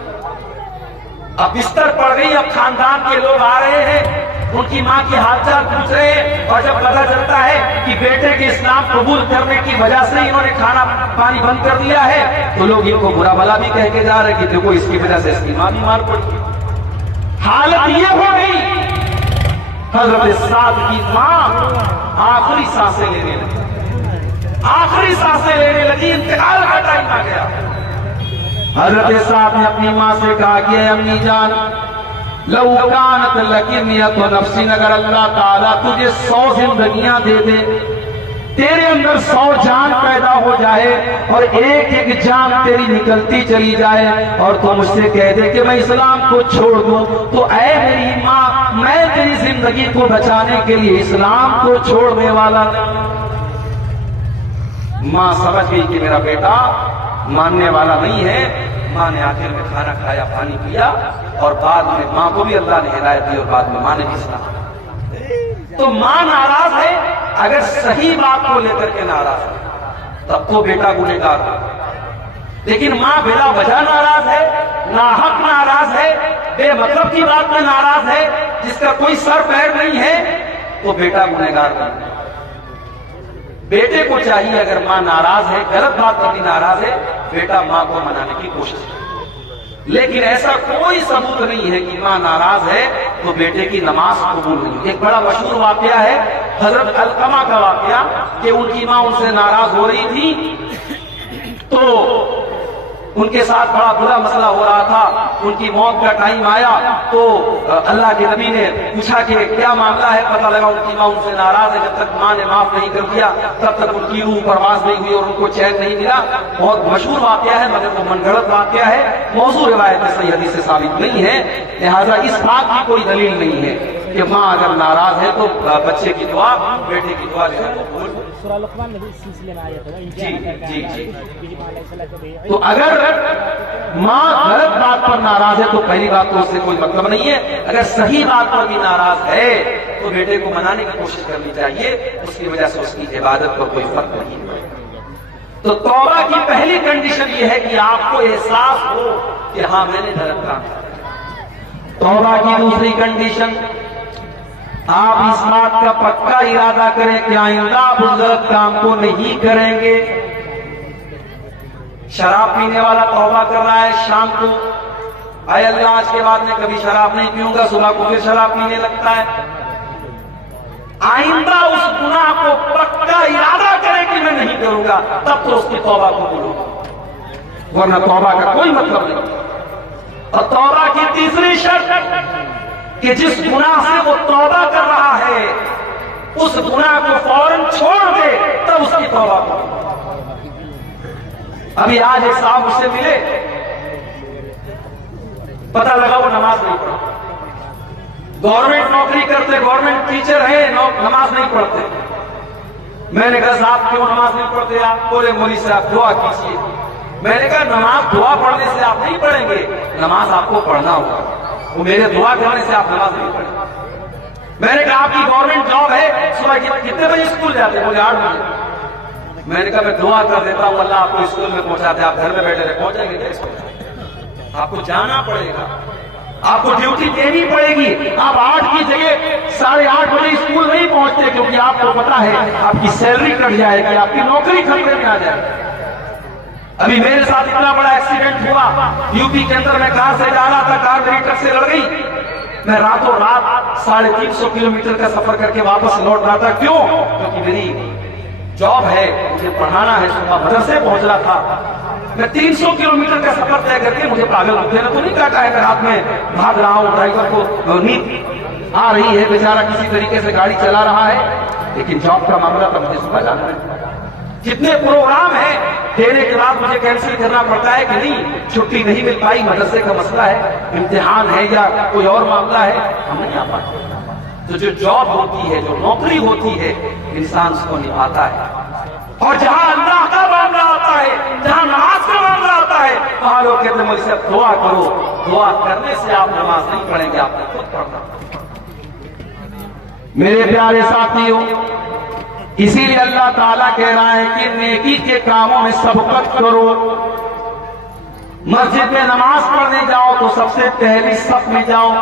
अब बिस्तर पड़ गई, अब खानदान के लोग आ रहे हैं, उनकी माँ की हालचाल पूछ रहे हैं। और जब पता चलता है कि बेटे के इस्लाम कबूल करने की वजह से इन्होंने खाना पानी बंद कर दिया है, तो लोग इनको बुरा भला भी कह के जा रहे हैं कि देखो इसकी वजह से इसकी माँ बीमार पड़ी। हालत ये हो गई, हज़रत साद की माँ आखिरी सांसें लेने लगी, आखिरी सांसें लेने लगी, इंतकाल का टाइम आ गया। हज़रत साद ने अपनी माँ से कहा कि अम्मी जान, लौ कानत लकी नियत व नफ्सिन, अगर अल्लाह ताला तुझे 100 जिंदगियां दे दे, तेरे अंदर 100 जान पैदा हो जाए और एक एक जान तेरी निकलती चली जाए और तू मुझसे कह दे कि मैं इस्लाम को छोड़ दूं, तो ऐ मेरी माँ, मैं तेरी जिंदगी को बचाने के लिए इस्लाम को छोड़ने वाला नहीं। माँ समझ गई कि मेरा बेटा मानने वाला नहीं है। माँ ने आखिर में खाना खाया, पानी पिया और बाद में माँ को भी अल्लाह ने हिदायत दी और बाद में माँ ने भी इस्लाम। तो माँ नाराज है, अगर सही बात को लेकर के नाराज है तब तो बेटा गुनहगार हो। लेकिन माँ बिला वजह नाराज है, नाहक नाराज है, बेमतलब की बात में नाराज है, जिसका कोई सर पैर नहीं है, तो बेटा गुनहगार बन। बेटे को चाहिए अगर माँ नाराज है, गलत बात पर भी नाराज है, बेटा माँ को मनाने की कोशिश करे। लेकिन ऐसा कोई सबूत नहीं है कि माँ नाराज है तो बेटे की नमाज कबूल नहीं। एक बड़ा मशहूर वाकया है हजरत अलकमा का वाकया कि उनकी माँ उनसे नाराज हो रही थी, तो उनके साथ बड़ा बुरा मसला हो रहा था। उनकी मौत का टाइम आया तो अल्लाह के नबी ने पूछा कि क्या मामला है। पता लगा उनकी माँ उनसे नाराज है। जब तक माँ ने माफ नहीं कर दिया तब तक उनकी रूह परवास नहीं हुई और उनको चैन नहीं मिला। बहुत मशहूर वाकया है मगर वो मनगढ़ंत वाकया है, मौजू रिवायत सही हदीस से साबित नहीं है। लिहाजा इस बात की कोई दलील नहीं है कि माँ अगर नाराज है तो बच्चे की दुआ, बेटे की दुआ जो है वो तो अगर माँ गलत बात पर नाराज है तो पहली बात तो उससे कोई मतलब नहीं है। अगर सही बात पर भी नाराज है तो बेटे को मनाने की कोशिश करनी चाहिए, उसकी वजह से उसकी इबादत पर कोई फर्क नहीं है। तो तौबा की पहली कंडीशन यह है कि आपको एहसास हो कि हां मैंने गलत काम किया। तौबा की दूसरी कंडीशन, आप इस बात का पक्का इरादा करें कि आइंदा आप उस गलत काम को नहीं करेंगे। शराब पीने वाला तौबा कर रहा है शाम को, आए अल्लाह आज के बाद में कभी शराब नहीं पीऊंगा, सुबह को फिर शराब पीने लगता है। आइंदा उस गुनाह को पक्का इरादा करे कि मैं नहीं करूंगा, तब तो उसकी तौबा को बोलूंगा, वरना तौबा का कोई मतलब नहीं। और तौबा की तीसरी शर्त कि जिस गुनाह से वो तौबा कर रहा है उस गुनाह को फौरन छोड़ दे, तब उसकी तौबा को। अभी आज एक साहब मुझसे मिले, पता लगा वो नमाज नहीं पढ़ा, गवर्नमेंट नौकरी करते, गवर्नमेंट टीचर है, नमाज नहीं पढ़ते। मैंने कहा साहब क्यों नमाज नहीं पढ़ते आप? बोले मौलवी साहब दुआ कीजिए। मैंने कहा नमाज दुआ पढ़ने से आप नहीं पढ़ेंगे, नमाज आपको पढ़ना होगा, वो मेरे दुआ करने से आप नमाज नहीं पढ़ेंगे। मैंने कहा आपकी गवर्नमेंट जॉब है, सुबह कितने बजे स्कूल जाते? बोले 8 बजे। मैंने कहा मैं दुआ कर देता हूं अल्लाह आपको स्कूल में पहुंचाते, आप घर में बैठे रहे, पहुंचेंगे क्या? आपको जाना पड़ेगा, आपको ड्यूटी देनी पड़ेगी। आप 8 की जगह 8:30 बजे स्कूल नहीं पहुंचते, क्योंकि आपको पता है आपकी सैलरी कट जाएगी, आपकी नौकरी खतरे में आ जाएगी। अभी मेरे साथ इतना बड़ा एक्सीडेंट हुआ, यूपी के अंदर मैं कार से जा रहा था, कार मेरी ट्रक से लड़ गई, मैं रातों रात 350 किलोमीटर का सफर करके वापस लौट रहा था। क्यों? क्योंकि मेरी जॉब है, मुझे पढ़ाना है, सुबह मदरसे पहुंचना था। मैं 300 किलोमीटर का सफर तय करके, मुझे पागल मुझे ने तो नहीं काटा है, मैं रात में भाग रहा हूं, ड्राइवर को नींद आ रही है, बेचारा किसी तरीके से गाड़ी चला रहा है, लेकिन जॉब का मामला तो मुझे सुबह जाना है। कितने प्रोग्राम है, देने के बाद मुझे कैंसिल करना पड़ता है कि नहीं, छुट्टी नहीं मिल पाई, मदरसे का मसला है, इम्तिहान है या कोई और मामला है, हम नहीं आ पाते। तो जो जॉब होती है, जो नौकरी होती है, इंसान उसको निभाता है। और जहां अल्लाह का मामला आता है, जहां नमाज का मामला आता है, वहां लोग कहते हैं मुझे सब दुआ करो। दुआ करने से आप नमाज नहीं पढ़ेंगे, आपको खुद पढ़ना। मेरे प्यारे साथियों, इसीलिए अल्लाह ताला कह रहा है कि नेकी के कामों में सबकत करो। मस्जिद में नमाज पढ़ने जाओ तो सबसे पहली सफ में जाओ,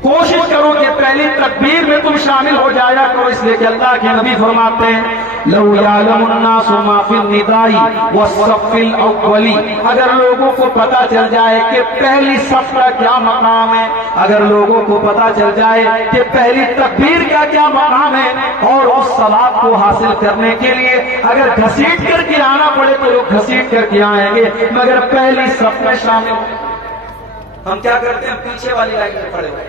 कोशिश करो कि पहली तकबीर में तुम शामिल हो जाया करो। इसलिए कि अल्लाह के नबी फरमाते हैं लौ यालमुन्नासु मा फिल निदाई वस्सफ़िल अव्वली, अगर लोगों को पता चल जाए कि पहली सफ का क्या मकाम है, अगर लोगों को पता चल जाए कि पहली तकबीर का क्या मकाम है, और उस सवाब को हासिल करने के लिए अगर घसीट करके आना पड़े तो लोग घसीट करके आएंगे, मगर पहली सफ में शामिल। हम क्या करते हैं, पीछे वाली लाइन में खड़े हुए,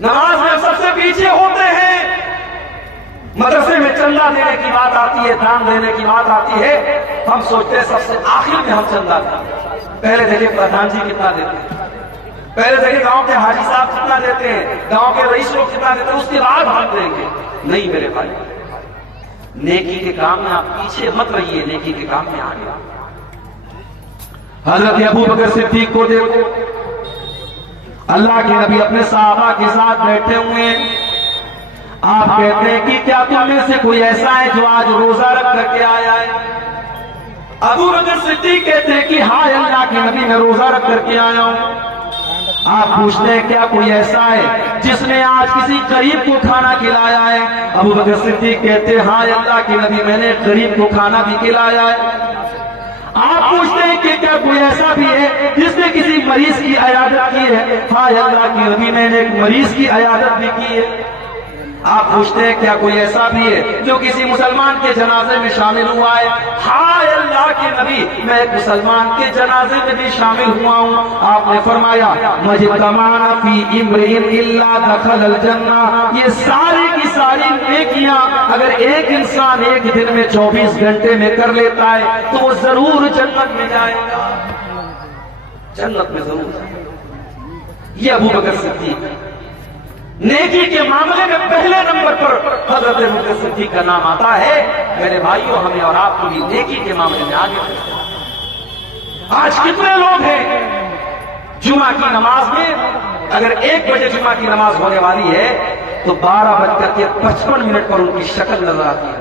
नमाज में सबसे पीछे होते हैं। मदरसे में चंदा देने की बात आती है, दान देने की बात आती है, हम सोचते हैं सबसे आखिर में हम चंदा दें। पहले देखिए प्रधान जी कितना देते हैं, पहले देखिए गांव के हाजी साहब कितना देते हैं, गांव के रईस लोग कितना देते हैं, उसके बाद हम देंगे। नहीं मेरे भाई, नेकी के काम में आप पीछे मत रहिए, नेकी के काम में आगे। हजरत अबू बकर सिद्दीक को देखो, अल्लाह के नबी अपने सहाबा के साथ बैठे हुए, आप कहते हैं कि क्या तुम में से कोई ऐसा है जो आज रोजा रख करके आया है? अबू बकर सिद्दीक कहते हैं कि हाँ अल्लाह के नबी, मैं रोजा रख करके आया हूं। आप पूछते हैं क्या कोई ऐसा है जिसने आज किसी गरीब को खाना खिलाया है? अबू बकर सिद्दीक कहते हैं हाँ अल्लाह के नबी, मैंने गरीब को खाना भी खिलाया है। आप पूछते हैं कि क्या कोई ऐसा भी है जिसने किसी मरीज की इयादत की है? हाँ अल्लाह की नबी, मैंने एक मरीज की इयादत भी की है। आप पूछते हैं क्या कोई ऐसा भी है जो किसी मुसलमान के जनाजे में शामिल हुआ है? हाँ अल्लाह के नबी, मैं एक मुसलमान के जनाजे में भी शामिल हुआ हूँ। आपने फरमाया मजतमाना फी इम्रिइन इल्ला दखलल जन्ना, ये सारी की सारी नेकियां अगर एक इंसान एक दिन में 24 घंटे में कर लेता है तो वो जरूर जन्नत में जाएगा, जन्नत में जरूर। ये अबू बकर सिद्दीक नेकी के मामले में पहले नंबर पर हजरत अबू बकर सिद्दीक का नाम आता है। मेरे भाइयों, हमें और आपको भी नेकी के मामले में आगे बढ़ना। आज कितने लोग हैं जुमा की नमाज में, अगर 1 बजे जुमा की नमाज होने वाली है तो 12:55 पर उनकी शक्ल नजर आती है।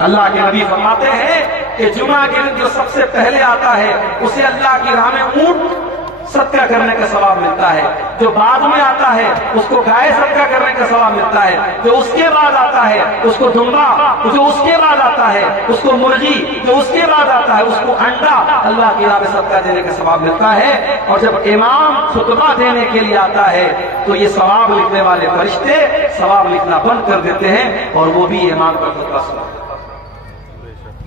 अल्लाह के नबी फरमाते हैं कि जुमा के दिन जो सबसे पहले आता है उसे अल्लाह की राह में ऊंट सदका करने का सवाब मिलता है, जो बाद में आता है उसको गाय सदका करने का सवाब मिलता है, जो उसके बाद आता है उसको दुम्बा, जो उसके बाद आता है उसको मुर्गी, जो उसके बाद आता है उसको अंडा अल्लाह की राह में सदका देने का सवाब मिलता है। और जब इमाम खुतबा देने के लिए आता है तो ये सवाब लिखने वाले फरिश्ते सवाब लिखना बंद कर देते हैं और वो भी इमाम का खुतबा सुनाते हैं।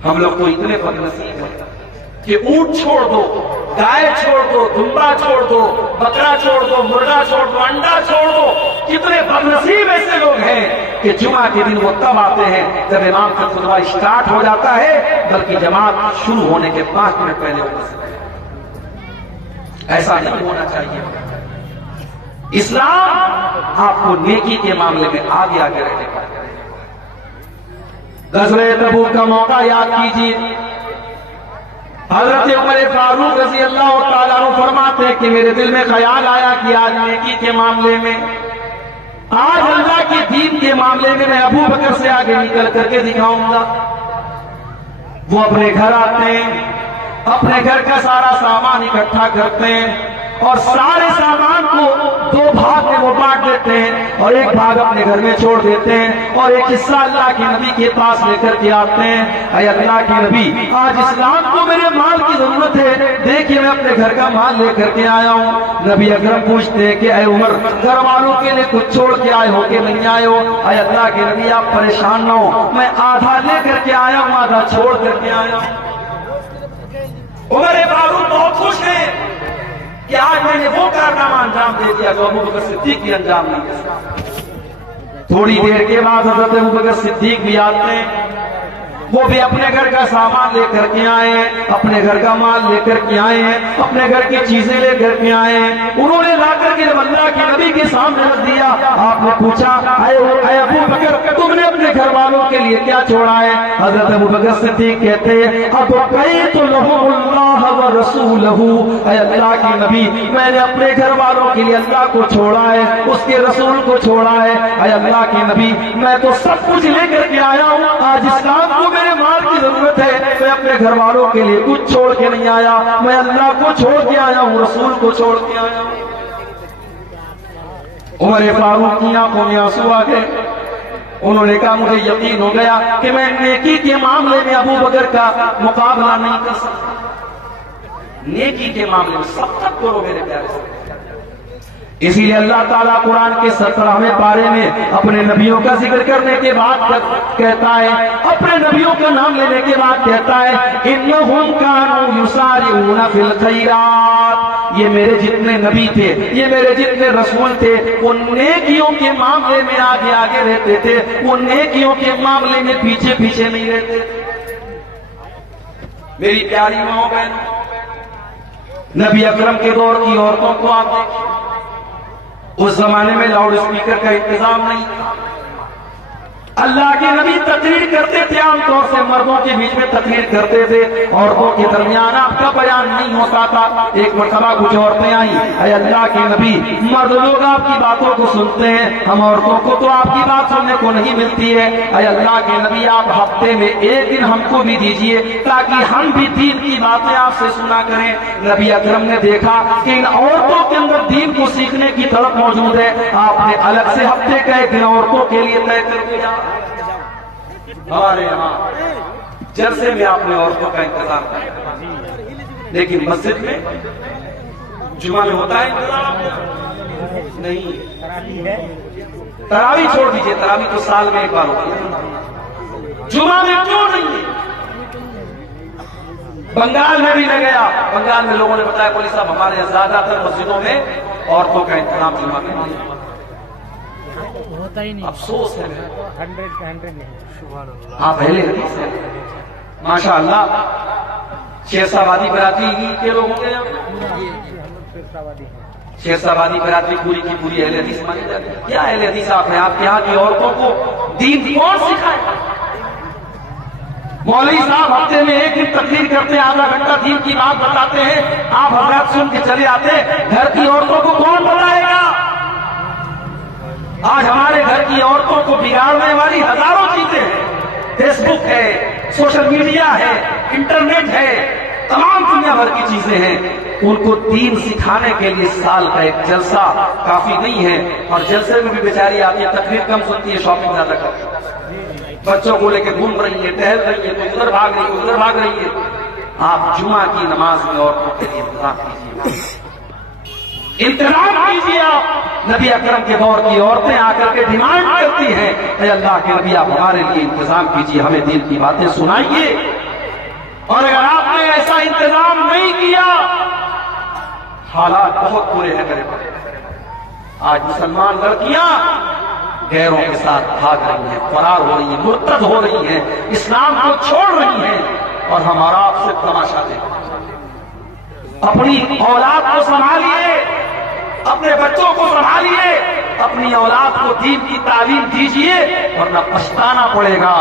हम लोग तो इतने बदनसीब हैं कि ऊंट छोड़ दो, गाय छोड़ दो, दुम्बा छोड़ दो, बकरा छोड़ दो, मुर्गा छोड़ दो, अंडा छोड़ दो। कितने बदनसीब ऐसे लोग हैं कि जुमा के दिन वो तब आते हैं जब इमाम का खुतबा स्टार्ट हो जाता है, बल्कि जमात शुरू होने के 5 मिनट पहले होता है। ऐसा नहीं होना चाहिए। इस्लाम आपको नेकी के मामले में आगे आगे रहने का। ग़ज़वे तबूक का मौका याद कीजिए। हज़रत उमर फारूक रज़ी अल्लाह तआला अन्हु फरमाते हैं कि मेरे दिल में ख्याल आया कि आज नेकी के मामले में, आज अल्लाह के दीन के मामले में मैं अबू बकर से आगे निकल करके दिखाऊंगा। वो अपने घर आते हैं, अपने घर का सारा सामान इकट्ठा करते हैं और सारे सामान को 2 भाग में वो बांट देते हैं और एक भाग अपने घर में छोड़ देते हैं और एक हिस्सा अल्लाह के नबी के पास लेकर के आते हैं। अय अल्लाह के नबी, आज इस्लाम को मेरे माल की जरूरत है, देखिए मैं अपने घर का माल लेकर के आया हूँ। नबी अकरम पूछते हैं कि अय उमर, घर वालों के लिए कुछ छोड़ के आए हो कि नहीं आए हो? अय अल्लाह के नबी, आप परेशान न हो, मैं आधा लेकर के आया हूँ, आधा छोड़ करके आया हूँ। उमर फारूक बहुत खुश है कि आज मैंने वो कारनामा अंजाम दे दिया जो अबू बकर सिद्दीक भी अंजाम नहीं दे सका। थोड़ी देर के बाद हज़रत अबू बकर सिद्दीक भी आते हैं, वो भी अपने घर का सामान लेकर के आए हैं, अपने घर का माल लेकर के आए हैं, अपने घर की चीजें लेकर के आए हैं। उन्होंने लाकर के जब अल्लाह के नबी के सामने रख दिया, आपने पूछा, अय अबू बकर, तुमने अपने घर वालों के लिए क्या छोड़ा है? हज़रत अबू बकर सिद्दीक कहते हैं, अब कई तो लहुल्लाह व रसूलहू, अय अल्लाह के नबी, मैंने अपने घर वालों के लिए अल्लाह को छोड़ा है, उसके रसूल को छोड़ा है। अय अल्लाह के नबी, मैं तो सब कुछ लेकर के आया हूँ, आज इस्लाम को मेरे माल की जरूरत है, मैं अपने घर वालों के लिए कुछ छोड़ के नहीं आया, मैं अल्लाह को छोड़ के आया हूँ, रसूल को छोड़ के आया हूँ। उमर फारूक की आंखों में आंसू आ गए। उन्होंने कहा, मुझे यकीन हो गया कि मैं नेकी के मामले में अबू बकर का मुकाबला नहीं कर सकता। नेकी के मामले में सब तक करो मेरे प्यारे से। इसीलिए अल्लाह ताला कुरान के 17वें पारे में अपने नबियों का जिक्र करने के बाद कहता है, अपने नबियों का नाम लेने के बाद कहता है, इन्नहुम कानू युसारिऊना फिल खैरात, ये मेरे जितने नबी थे, ये मेरे जितने रसूल थे, वो नेकियों के मामले में आगे आगे रहते थे, वो नेकियों के मामले में पीछे पीछे नहीं रहते थे। मेरी प्यारी माओ बहन, नबी अकरम के दौर की औरतों को आप देखिए, उस जमाने में लाउड स्पीकर का इंतजाम नहीं था। अल्लाह के नबी तकरीर करते थे, आमतौर से मर्दों के बीच में तकरीर करते थे, औरतों के दरमियान आपका बयान नहीं होता था। एक मरतबा कुछ औरतें आई, अरे अल्लाह के नबी, मर्द लोग आपकी बातों को सुनते हैं, हम औरतों को तो आपकी बात सुनने को नहीं मिलती है। अरे अल्लाह के नबी, आप हफ्ते में एक दिन हमको भी दीजिए ताकि हम भी दीन की बातें आपसे सुना करें। नबी अकरम ने देखा कि इन औरतों के अंदर दीन को सीखने की तड़प मौजूद है, आपने अलग से हफ्ते का एक दिन औरतों के लिए तय कर दिया। हमारे यहाँ जलसे में आपने औरतों का इंतजाम किया, लेकिन मस्जिद में जुमा में होता है इंतजाम नहीं। तरावी छोड़ दीजिए, तरावी तो साल में एक बार होती है, जुमा में क्यों नहीं है? बंगाल में भी न गया, बंगाल में लोगों ने बताया, पुलिस साहब हमारे यहाँ ज्यादातर मस्जिदों में औरतों का इंतजाम जुमा में नहीं होता ही नहीं। अफसोस है, 100 नहीं। आप पहले माशाअल्लाह शेरशाबादी बराती के लोग होंगे, शेरशाबादी बराती पूरी की पूरी अहले हदीस मानी जाती है। क्या अहले हदीस आप हैं? आपके यहाँ की औरतों को दीन कौन सिखाए? मौलवी साहब हफ्ते में एक दिन तकरीर करते हैं, आधा घंटा दीन की बात बताते हैं, आप हजरात सुन के चले आते, घर की औरतों को कौन बताएगा? आज हमारे घर की औरतों को बिगाड़ने वाली हजारों चीजें हैं, फेसबुक है, सोशल मीडिया है, इंटरनेट है, तमाम दुनिया भर की चीजें हैं। उनको दीन सिखाने के लिए साल का एक जलसा काफी नहीं है। और जलसे में भी बेचारी आती है, तकरीर कम सुनती है, शॉपिंग ज्यादा करती है, बच्चों को लेकर घूम रही है, टहल रही है, तो उधर भाग रही है, उधर भाग रही है। आप जुमा की नमाज में औरतों के लिए इंतजाम कीजिए, इंतजाम कीजिए। आप नबी अकरम के दौर की औरतें आकर के डिमांड करती हैं, अल्लाह के नबी आप हमारे लिए इंतजाम कीजिए, हमें दीन की बातें सुनाइए। और अगर आपने ऐसा इंतजाम नहीं किया, हालात बहुत बुरे हैं मेरे पास। आज मुसलमान लड़कियां गैरों के साथ भाग रही हैं, फरार हो रही हैं, मुर्तद हो रही हैं, इस्लाम को छोड़ रही हैं, और हमारा आपसे तमाशा देख। अपनी औलाद को संभालिए, अपने बच्चों को संभालिए, अपनी औलाद को दीन की तालीम दीजिए, वरना पछताना पड़ेगा।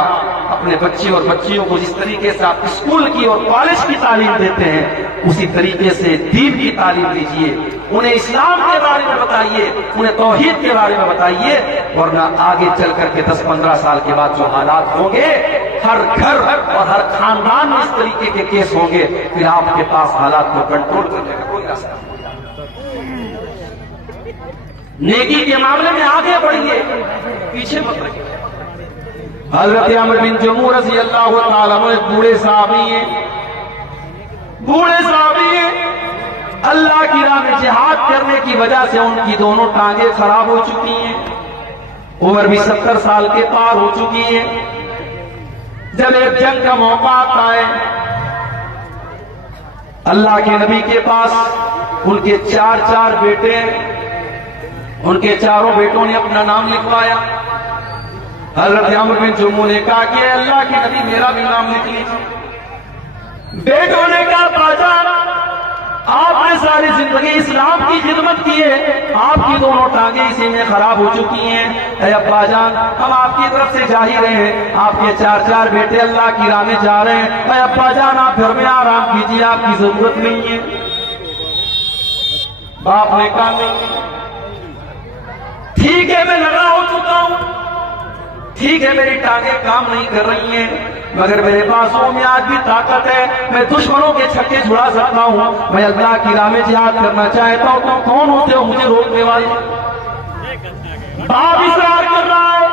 अपने बच्चे और बच्चियों को जिस तरीके से आप स्कूल की और कॉलेज की तालीम देते हैं, उसी तरीके से दीन की तालीम दीजिए। उन्हें इस्लाम के बारे में बताइए, उन्हें तौहीद के बारे में बताइए, वरना आगे चल करके 10-15 साल के बाद जो हालात होंगे, हर घर और हर खानदान में इस तरीके के केस होंगे, फिर आपके पास हालात को कंट्रोल करने का कोई रास्ता नहीं। नेकी के मामले में आगे बढ़िए, पीछे मत रहिए। हजरत अमर बिन जमू रज़ी अल्लाह ताला अन्हु एक बूढ़े साहबी हैं, बूढ़े साहबी हैं। अल्लाह की राह में जिहाद करने की वजह से उनकी दोनों टांगे खराब हो चुकी हैं, उम्र भी 70 साल के पार हो चुकी है। जब एक जंग का मौका आता है, अल्लाह के नबी के पास उनके 4 बेटे, उनके चारों बेटों ने अपना नाम लिखवाया। हजरत अमर बिन जम्मू ने कहा कि अल्लाह के नबी मेरा भी नाम लिख लीजिए। बेटों ने कहा बाजान, आपने सारी जिंदगी इस्लाम की खिदमत की है, आपकी दोनों टांगे इसी में खराब हो चुकी हैं। अब्बाजान, हम आपकी तरफ से जा ही रहे हैं, आपके 4 बेटे अल्लाह की राह में जा रहे हैं। अब्बाजान, आप घर में आराम कीजिए, आपकी जरूरत नहीं है। बाप ने कहा नहीं, ठीक है, मैं लगा हो चुका हूं, ठीक है, मेरी टांगे काम नहीं कर रही हैं, मगर मेरे पासों में आज भी ताकत है, मैं दुश्मनों के छक्के छुड़ा सकता हूं, मैं अल्लाह की राह में जिहाद करना चाहता हूं। तो कौन होते हो मुझे रोकने वाले? बाप इसरार कर रहा है,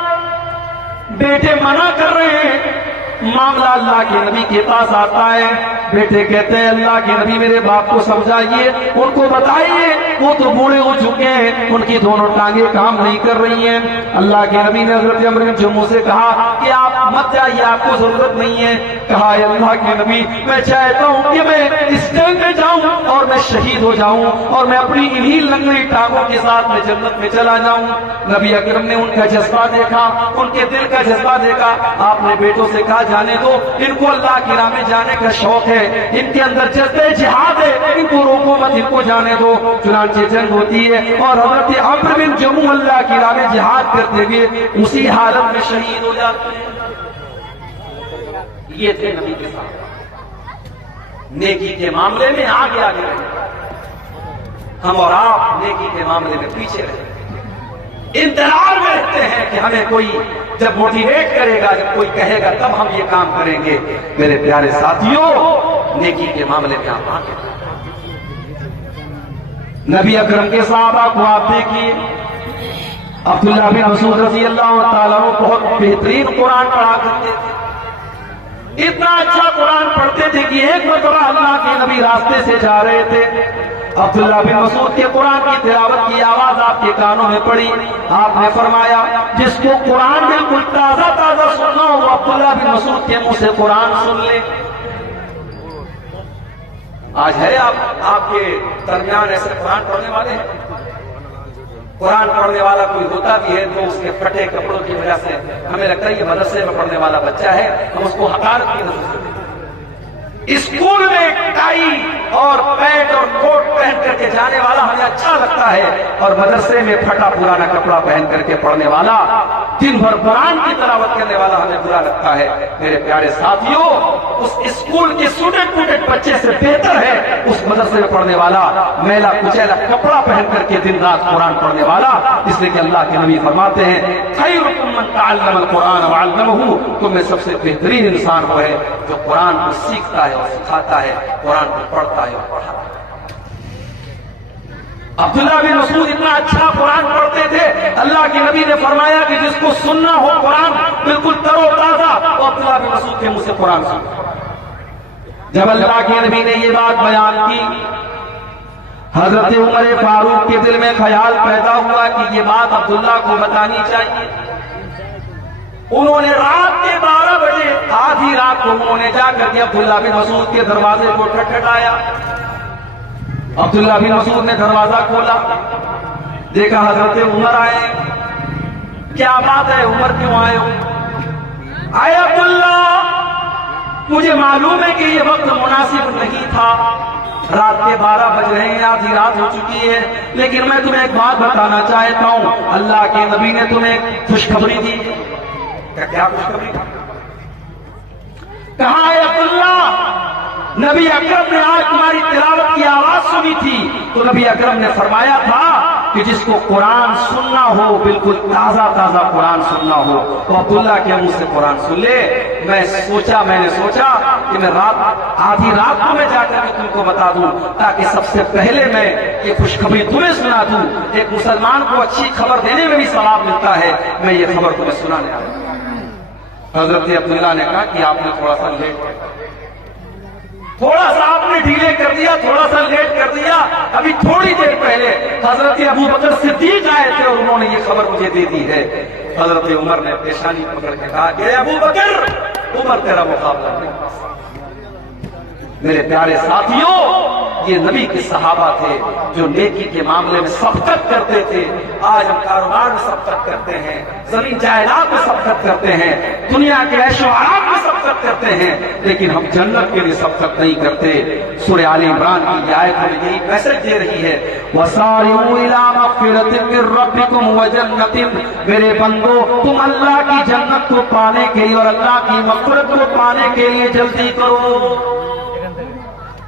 बेटे मना कर रहे हैं। मामला अल्लाह के नबी के पास आता है। बेटे कहते हैं अल्लाह के नबी मेरे बाप को समझाइए, उनको बताइए, वो तो बूढ़े हो चुके हैं, उनकी दोनों टांगे काम नहीं कर रही हैं। अल्लाह के नबी ने हजरत अमर बिन जम्मू से कहा कि आप मत जाइए, आपको जरूरत नहीं है। कहा अल्लाह के नबी, मैं चाहता हूं कि मैं इस जंग में जाऊं और मैं शहीद हो जाऊं और मैं अपनी इन्हीं लंगड़ी टांगों के साथ मैं जन्नत में चला जाऊं। नबी अकरम ने उनका जज्बा देखा, उनके दिल का जज्बा देखा। आपने बेटों से कहा जाने दो, इनको अल्लाह की राह में जाने का शौक है, इनके अंदर जज्बे जिहाद है, इनको रोको मत, इनको जाने दो। चुनांचे जंग होती है और हजरत अमर बिन जम्मू अल्लाह की राह में जिहाद करते हुए उसी हालत में शहीद हो जाते हैं। ये थे नबी के साथ नेकी के मामले में आगे आगे रहे, हम और आप नेकी के मामले में पीछे रहे, इंतजार में रहते हैं कि हमें कोई जब मोटिवेट करेगा, जब कोई कहेगा तब हम ये काम करेंगे। मेरे प्यारे साथियों, नेकी के मामले में आप आगे। नबी अकरम के सहाबा को आप देखिए, अब्दुल्लाह बिन मसूद रज़ी अल्लाह ताला अन्हु बहुत बेहतरीन कुरान पढ़ा करते थे, इतना अच्छा कुरान पढ़ते थे कि एक मरतबा अल्लाह के नबी रास्ते से जा रहे थे, अब्दुल्लाह बिन मसूद के कुरान की तिलावत की आवाज आपके कानों में पड़ी। आपने फरमाया जिसको कुरान बिल्कुल ताजा ताजा सुनना हो, अब्दुल्लाह बिन मसूद के मुंह से कुरान सुन ले। आज है आपके दरमियान ऐसे कुरान पढ़ने वाले हैं? कुरान पढ़ने वाला कोई होता भी है तो उसके फटे कपड़ों की वजह से हमें लगता है ये मदरसे में पढ़ने वाला बच्चा है, हम उसको हकार की नजर से। स्कूल में टाई और पैंट और कोट पहन करके जाने वाला हमें अच्छा लगता है, और मदरसे में फटा पुराना कपड़ा पहन करके पढ़ने वाला, दिन भर कुरान की तिलावत करने वाला हमें बुरा लगता है। मेरे प्यारे साथियों, उस स्कूल के स्टूडेंट बच्चे से बेहतर है उस मदरसे में पढ़ने वाला मैला कुचैला कपड़ा पहन करके दिन रात कुरान पढ़ने वाला। इसलिए कि अल्लाह के नबी फरमाते हैं, खैरुकुम मन तअल्लमल कुरान व अल्लमहु, तुम में सबसे बेहतरीन इंसान वो है जो कुरान को सीखता है और सिखाता है, कुरान को पढ़ता है और पढ़ाता है। अब्दुल्लाह बिन मसूद इतना अच्छा कुरान पढ़ते थे, अल्लाह के नबी ने फरमाया कि जिसको सुनना हो कुरान बिल्कुल तरोताजा, तो अब्दुल्लाह बिन मसूद के मुंह से कुरान सुनो। जब अल्लाह के नबी ने ये बात बयान की, हजरत उमर फारूक के दिल में ख्याल पैदा हुआ कि ये बात अब्दुल्लाह को बतानी चाहिए। उन्होंने रात के 12 बजे, आधी रात को उन्होंने जाकर के अब्दुल्लाह बिन मसूद के दरवाजे को खटखटाया। अब्दुल्लाह बिन मसूद ने दरवाजा खोला, देखा हजरत उमर आए। क्या बात है, उमर क्यों आए हो? आए अब्दुल्ला, मुझे मालूम है कि ये वक्त मुनासिब नहीं था, रात के 12 बज रहे हैं, आधी रात हो चुकी है, लेकिन मैं तुम्हें एक बात बताना चाहता हूं। अल्लाह के नबी ने तुम्हें खुशखबरी दी। क्या खुशखबरी? कहा है अब्दुल्ला, नबी अकरम ने आज तुम्हारी तिलावत की आवाज सुनी थी, तो नबी अकरम ने फरमाया था कि जिसको कुरान सुनना हो, बिल्कुल ताजा ताजा कुरान सुनना हो, तो अब्दुल्ला के मुंह से कुरान सुन ले। मैंने सोचा कि मैं आधी रात को मैं जाकर के तुमको बता दूं, ताकि सबसे पहले मैं ये खुशखबरी तुम्हें सुना दूं। एक मुसलमान को अच्छी खबर देने में भी सवाब मिलता है, मैं ये खबर तुम्हें सुनाने आया। हजरत अब्दुल्ला ने कहा कि आपने थोड़ा सा आपने डीले कर दिया, थोड़ा सा लेट कर दिया। अभी थोड़ी देर पहले हजरत अबू बकर सिद्दीक आए थे और उन्होंने ये खबर मुझे दे दी है। हजरत उमर ने पेशानी पकड़ के कहा कि अबू बकर, उमर तेरा मुकाबला नहीं। मेरे प्यारे साथियों, ये नबी के सहाबा थे जो नेकी के मामले में सबकत करते थे। आज हम कारोबार में सबकत करते हैं, जमीन जायदाद में सबकत करते हैं, दुनिया के ऐशो आराम में सबकत करते हैं, लेकिन हम जन्नत के लिए सबकत नहीं करते। सूरह आले इमरान की आयत हमें यही मैसेज दे रही है, वसारिऊ इला मग़फ़िरतिन मिर रब्बिकुम व जन्नतिन, मेरे बंदो तुम अल्लाह की जन्नत को पाने के लिए और अल्लाह की मग़फ़िरत को पाने के लिए जल्दी करो।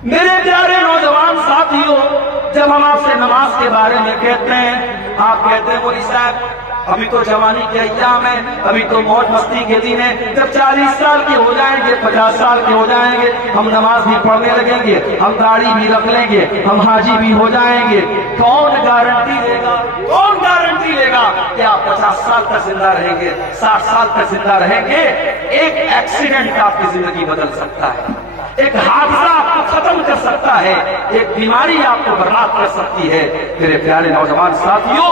मेरे प्यारे नौजवान साथियों, जब हम आपसे नमाज के बारे में कहते हैं, आप कहते हैं मौलवी साहब अभी तो जवानी के अय्याम है, अभी तो मौज मस्ती के दिन है, जब 40 साल के हो जाएंगे, 50 साल के हो जाएंगे, हम नमाज भी पढ़ने लगेंगे, हम दाढ़ी भी रख लेंगे, हम हाजी भी हो जाएंगे। कौन गारंटी देगा, कौन गारंटी देगा कि आप 50 साल तक जिंदा रहेंगे, 60 साल तक जिंदा रहेंगे? एक एक्सीडेंट आपकी जिंदगी बदल सकता है, एक हादसा आपको खत्म कर सकता है, एक बीमारी आपको बर्बाद कर सकती है। मेरे प्यारे नौजवान साथियों,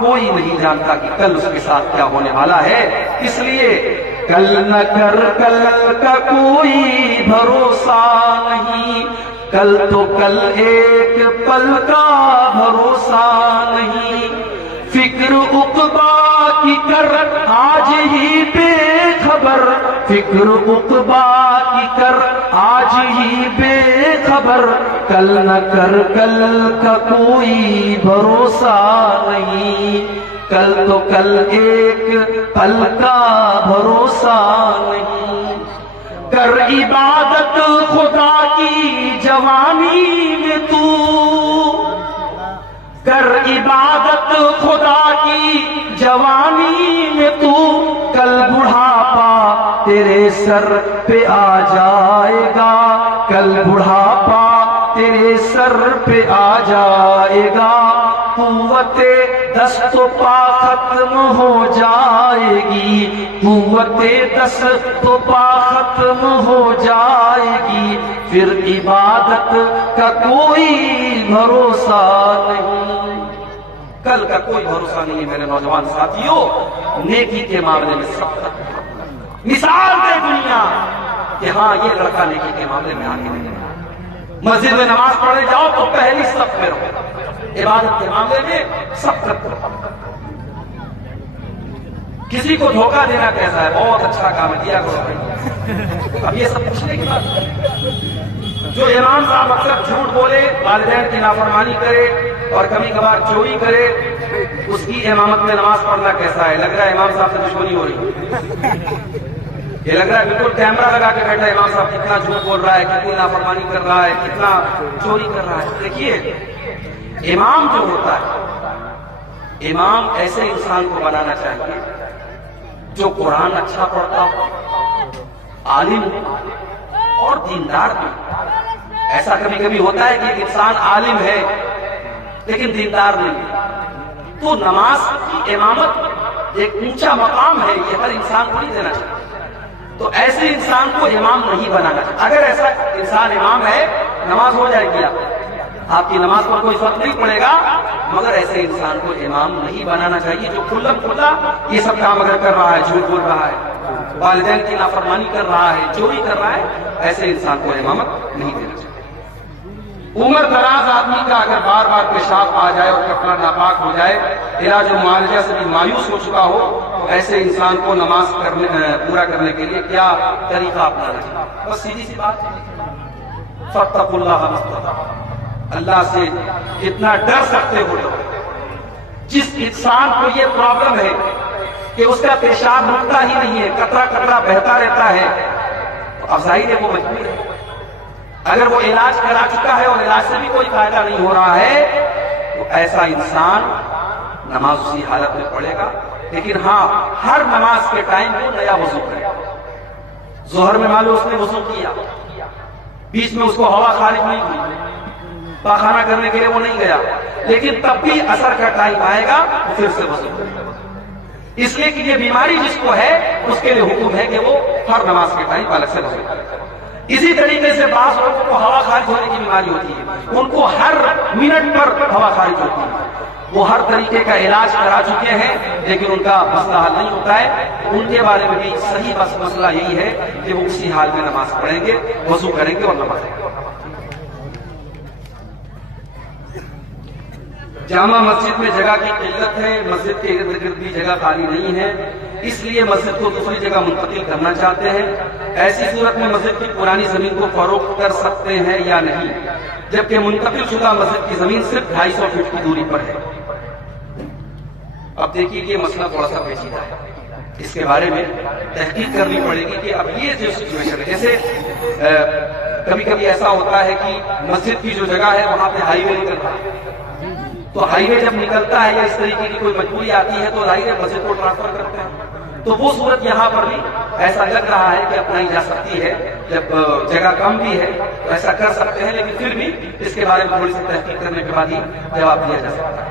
कोई नहीं जानता कि कल उसके साथ क्या होने वाला है। इसलिए कल न कर, कल का कोई भरोसा नहीं, कल तो कल एक पल का भरोसा नहीं। फिक्र उक़बा की कर आज ही बेखबर, फिक्र उक़बा की कर आज ही बेखबर, कल न कर, कल का कोई भरोसा नहीं, कल तो कल एक पल का भरोसा नहीं। कर इबादत खुदा की जवानी में तू, कर इबादत खुदा की जवानी में तू, कल बुढ़ापा तेरे सर पे आ जाएगा, कल बुढ़ापा तेरे सर पे आ जाएगा। कुव्वते दस्तो पा खत्म हो जाएगी, कुव्वते दस्तो पा खत्म हो जाएगी, फिर इबादत का कोई भरोसा नहीं। कल का कोई भरोसा नहीं है मेरे नौजवान साथियों। नेकी के मामले में सब मिसाल दे दुनिया कि हाँ ये लड़का नेकी के मामले में आगे नहीं है। मस्जिद में नमाज पढ़ने जाओ तो पहली सफ में रहो, इबादत के मामले में सब करते। किसी को धोखा देना कैसा है, बहुत अच्छा काम है, दिया करो भाई। अब ये सब पूछने की बात, जो इमाम साहब अक्सर झूठ बोले, वालिदैन की नाफरमानी करे और कभी कभार चोरी करे, उसकी इमामत में नमाज पढ़ना कैसा है? लग रहा है इमाम साहब से दुश्मनी हो रही है। ये लग रहा है बिल्कुल कैमरा लगा के बैठा है इमाम साहब, कितना झूठ बोल रहा है, कितनी नाफरमानी कर रहा है, कितना चोरी कर रहा है। देखिए, इमाम जो होता है, इमाम ऐसे इंसान को बनाना चाहिए जो कुरान अच्छा पढ़ता हो, आलिम और दीनदार भी। ऐसा कभी कभी होता है कि इंसान आलिम है लेकिन दीनदार नहीं, तो नमाज की इमामत एक ऊंचा मकाम है, ये हर इंसान को नहीं देना चाहिए। तो ऐसे इंसान को इमाम नहीं बनाना चाहिए। अगर ऐसा इंसान इमाम है, नमाज हो जाएगी, आपकी नमाज पर कोई फर्क नहीं पड़ेगा, मगर ऐसे इंसान को इमाम नहीं बनाना चाहिए जो खुल्लम खुल्ला ये सब काम अगर कर रहा है, झूठ बोल रहा है, वालिदैन की नाफरमानी कर रहा है, चोरी कर रहा है, ऐसे इंसान को इमामत नहीं देना चाहिए। उम्र दराज आदमी का अगर बार बार पेशाब आ जाए और कपड़ा नापाक हो जाए, इलाज मुआलजा से भी मायूस हो चुका हो, तो ऐसे इंसान को नमाज पूरा करने के लिए क्या तरीका अपनाना चाहिए? बस सीधी सी बात, फत्तकुल्लाह मस्तताअ, अल्लाह से जितना डर सकते हो। जिस इंसान को ये प्रॉब्लम है कि उसका पेशाब रुकता ही नहीं है, कतरा कतरा बहता रहता है, तो अब जाहिर है वो मजबूर है। अगर वो इलाज करा चुका है और इलाज से भी कोई फायदा नहीं हो रहा है, तो ऐसा इंसान नमाज उसी हालत में पढ़ेगा। लेकिन हाँ, हर नमाज के टाइम वो नया वजू करेगा। जोहर में मान लो उसने वजू किया, बीच में उसको हवा खारिज नहीं हुई, पाखाना करने के लिए वो नहीं गया, लेकिन तब भी असर का टाइम आएगा तो फिर से वजू करेगा। इसलिए कि ये बीमारी जिसको है उसके लिए हुक्म है कि वो हर नमाज के टाइम अलग से वजू करेगा। इसी तरीके से बास लोगों को हवा खारिज होने की बीमारी होती है, उनको हर मिनट पर हवा खारिज होती है, वो हर तरीके का इलाज करा चुके हैं लेकिन उनका मसला हल नहीं होता है। उनके बारे में भी सही बस मसला यही है कि वो उसी हाल में नमाज पढ़ेंगे, वजू करेंगे और नमाज पढ़ेंगे। जामा मस्जिद में जगह की किल्लत है, मस्जिद के इर्द गिर्द भी जगह खाली नहीं है, इसलिए मस्जिद को दूसरी जगह मुंतकिल करना चाहते हैं। ऐसी सूरत में मस्जिद की पुरानी जमीन को फरोख्त कर सकते हैं या नहीं, जबकि मुंतकिल शुदा मस्जिद की जमीन सिर्फ 250 फीट की दूरी पर है। अब देखिए कि मसला थोड़ा सा पेचीदा है, इसके बारे में तहकीक करनी पड़ेगी कि अब ये जो सिचुएशन है, जैसे कभी कभी ऐसा होता है कि मस्जिद की जो जगह है वहां पे हाईवे निकलता है, तो हाईवे जब निकलता है या इस तरीके की कोई मजबूरी आती है तो हाईवे मस्जिद को ट्रांसफर करते हैं। तो वो सूरत यहाँ पर भी ऐसा लग रहा है कि अपनाई जा सकती है, जब जगह कम भी है तो ऐसा कर सकते हैं, लेकिन फिर भी इसके बारे में थोड़ी सी तहकीक करने के बाद ही जवाब दिया जा सकता है।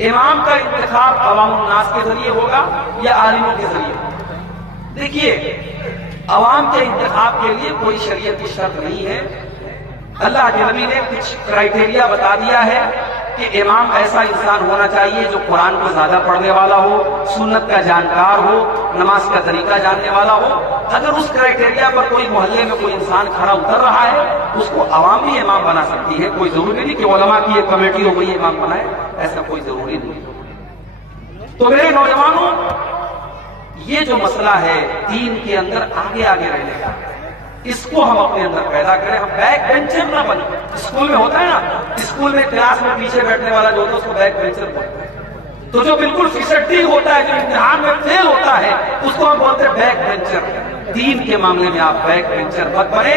इमाम का इंतखाब अवामुन नास के जरिए होगा या आलिमों के जरिए? देखिए, अवाम के इंतखाब के लिए कोई शरीयत की शर्त नहीं है। अल्लाह के नबी ने कुछ क्राइटेरिया बता दिया है कि इमाम ऐसा इंसान होना चाहिए जो कुरान को ज्यादा पढ़ने वाला हो, सुन्नत का जानकार हो, नमाज का तरीका जानने वाला हो। अगर उस क्राइटेरिया पर कोई मोहल्ले में कोई इंसान खड़ा उतर रहा है, उसको अवाम भी इमाम बना सकती है। कोई जरूरी नहीं कि उलमा की एक कमेटी हो गई इमाम बनाए, ऐसा कोई जरूरी नहीं। तो मेरे नौजवानों, ये जो मसला है दीन के अंदर आगे आगे रहने का, इसको हम अपने अंदर पैदा करें। हम बैक बेंचर ना बने। स्कूल में होता है ना, स्कूल में क्लास में पीछे बैठने वाला जो होता है उसको बैक बेंचर बोलते हैं। तो जो बिल्कुल फिसड्डी होता है, जो इम्तिहान में फेल होता है, उसको हम बोलते हैं बैक बेंचर। दीन के मामले में आप बैक बेंचर मत बने,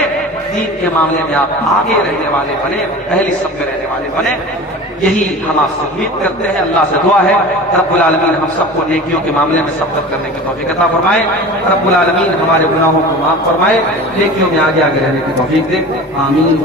दीन के मामले में आप आगे रहने वाले बने, पहली सब में रहने वाले बने। यही हम आपसे उम्मीद करते हैं। अल्लाह से दुआ है रब्बुल आलमीन हम सबको नेकियों के मामले में सबकत करने की तौफीक अता फरमाए। रब्बुल आलमीन हमारे गुनाहों को माफ फरमाए, नेकियों में आगे आगे रहने की तौफीक दे। आमीन।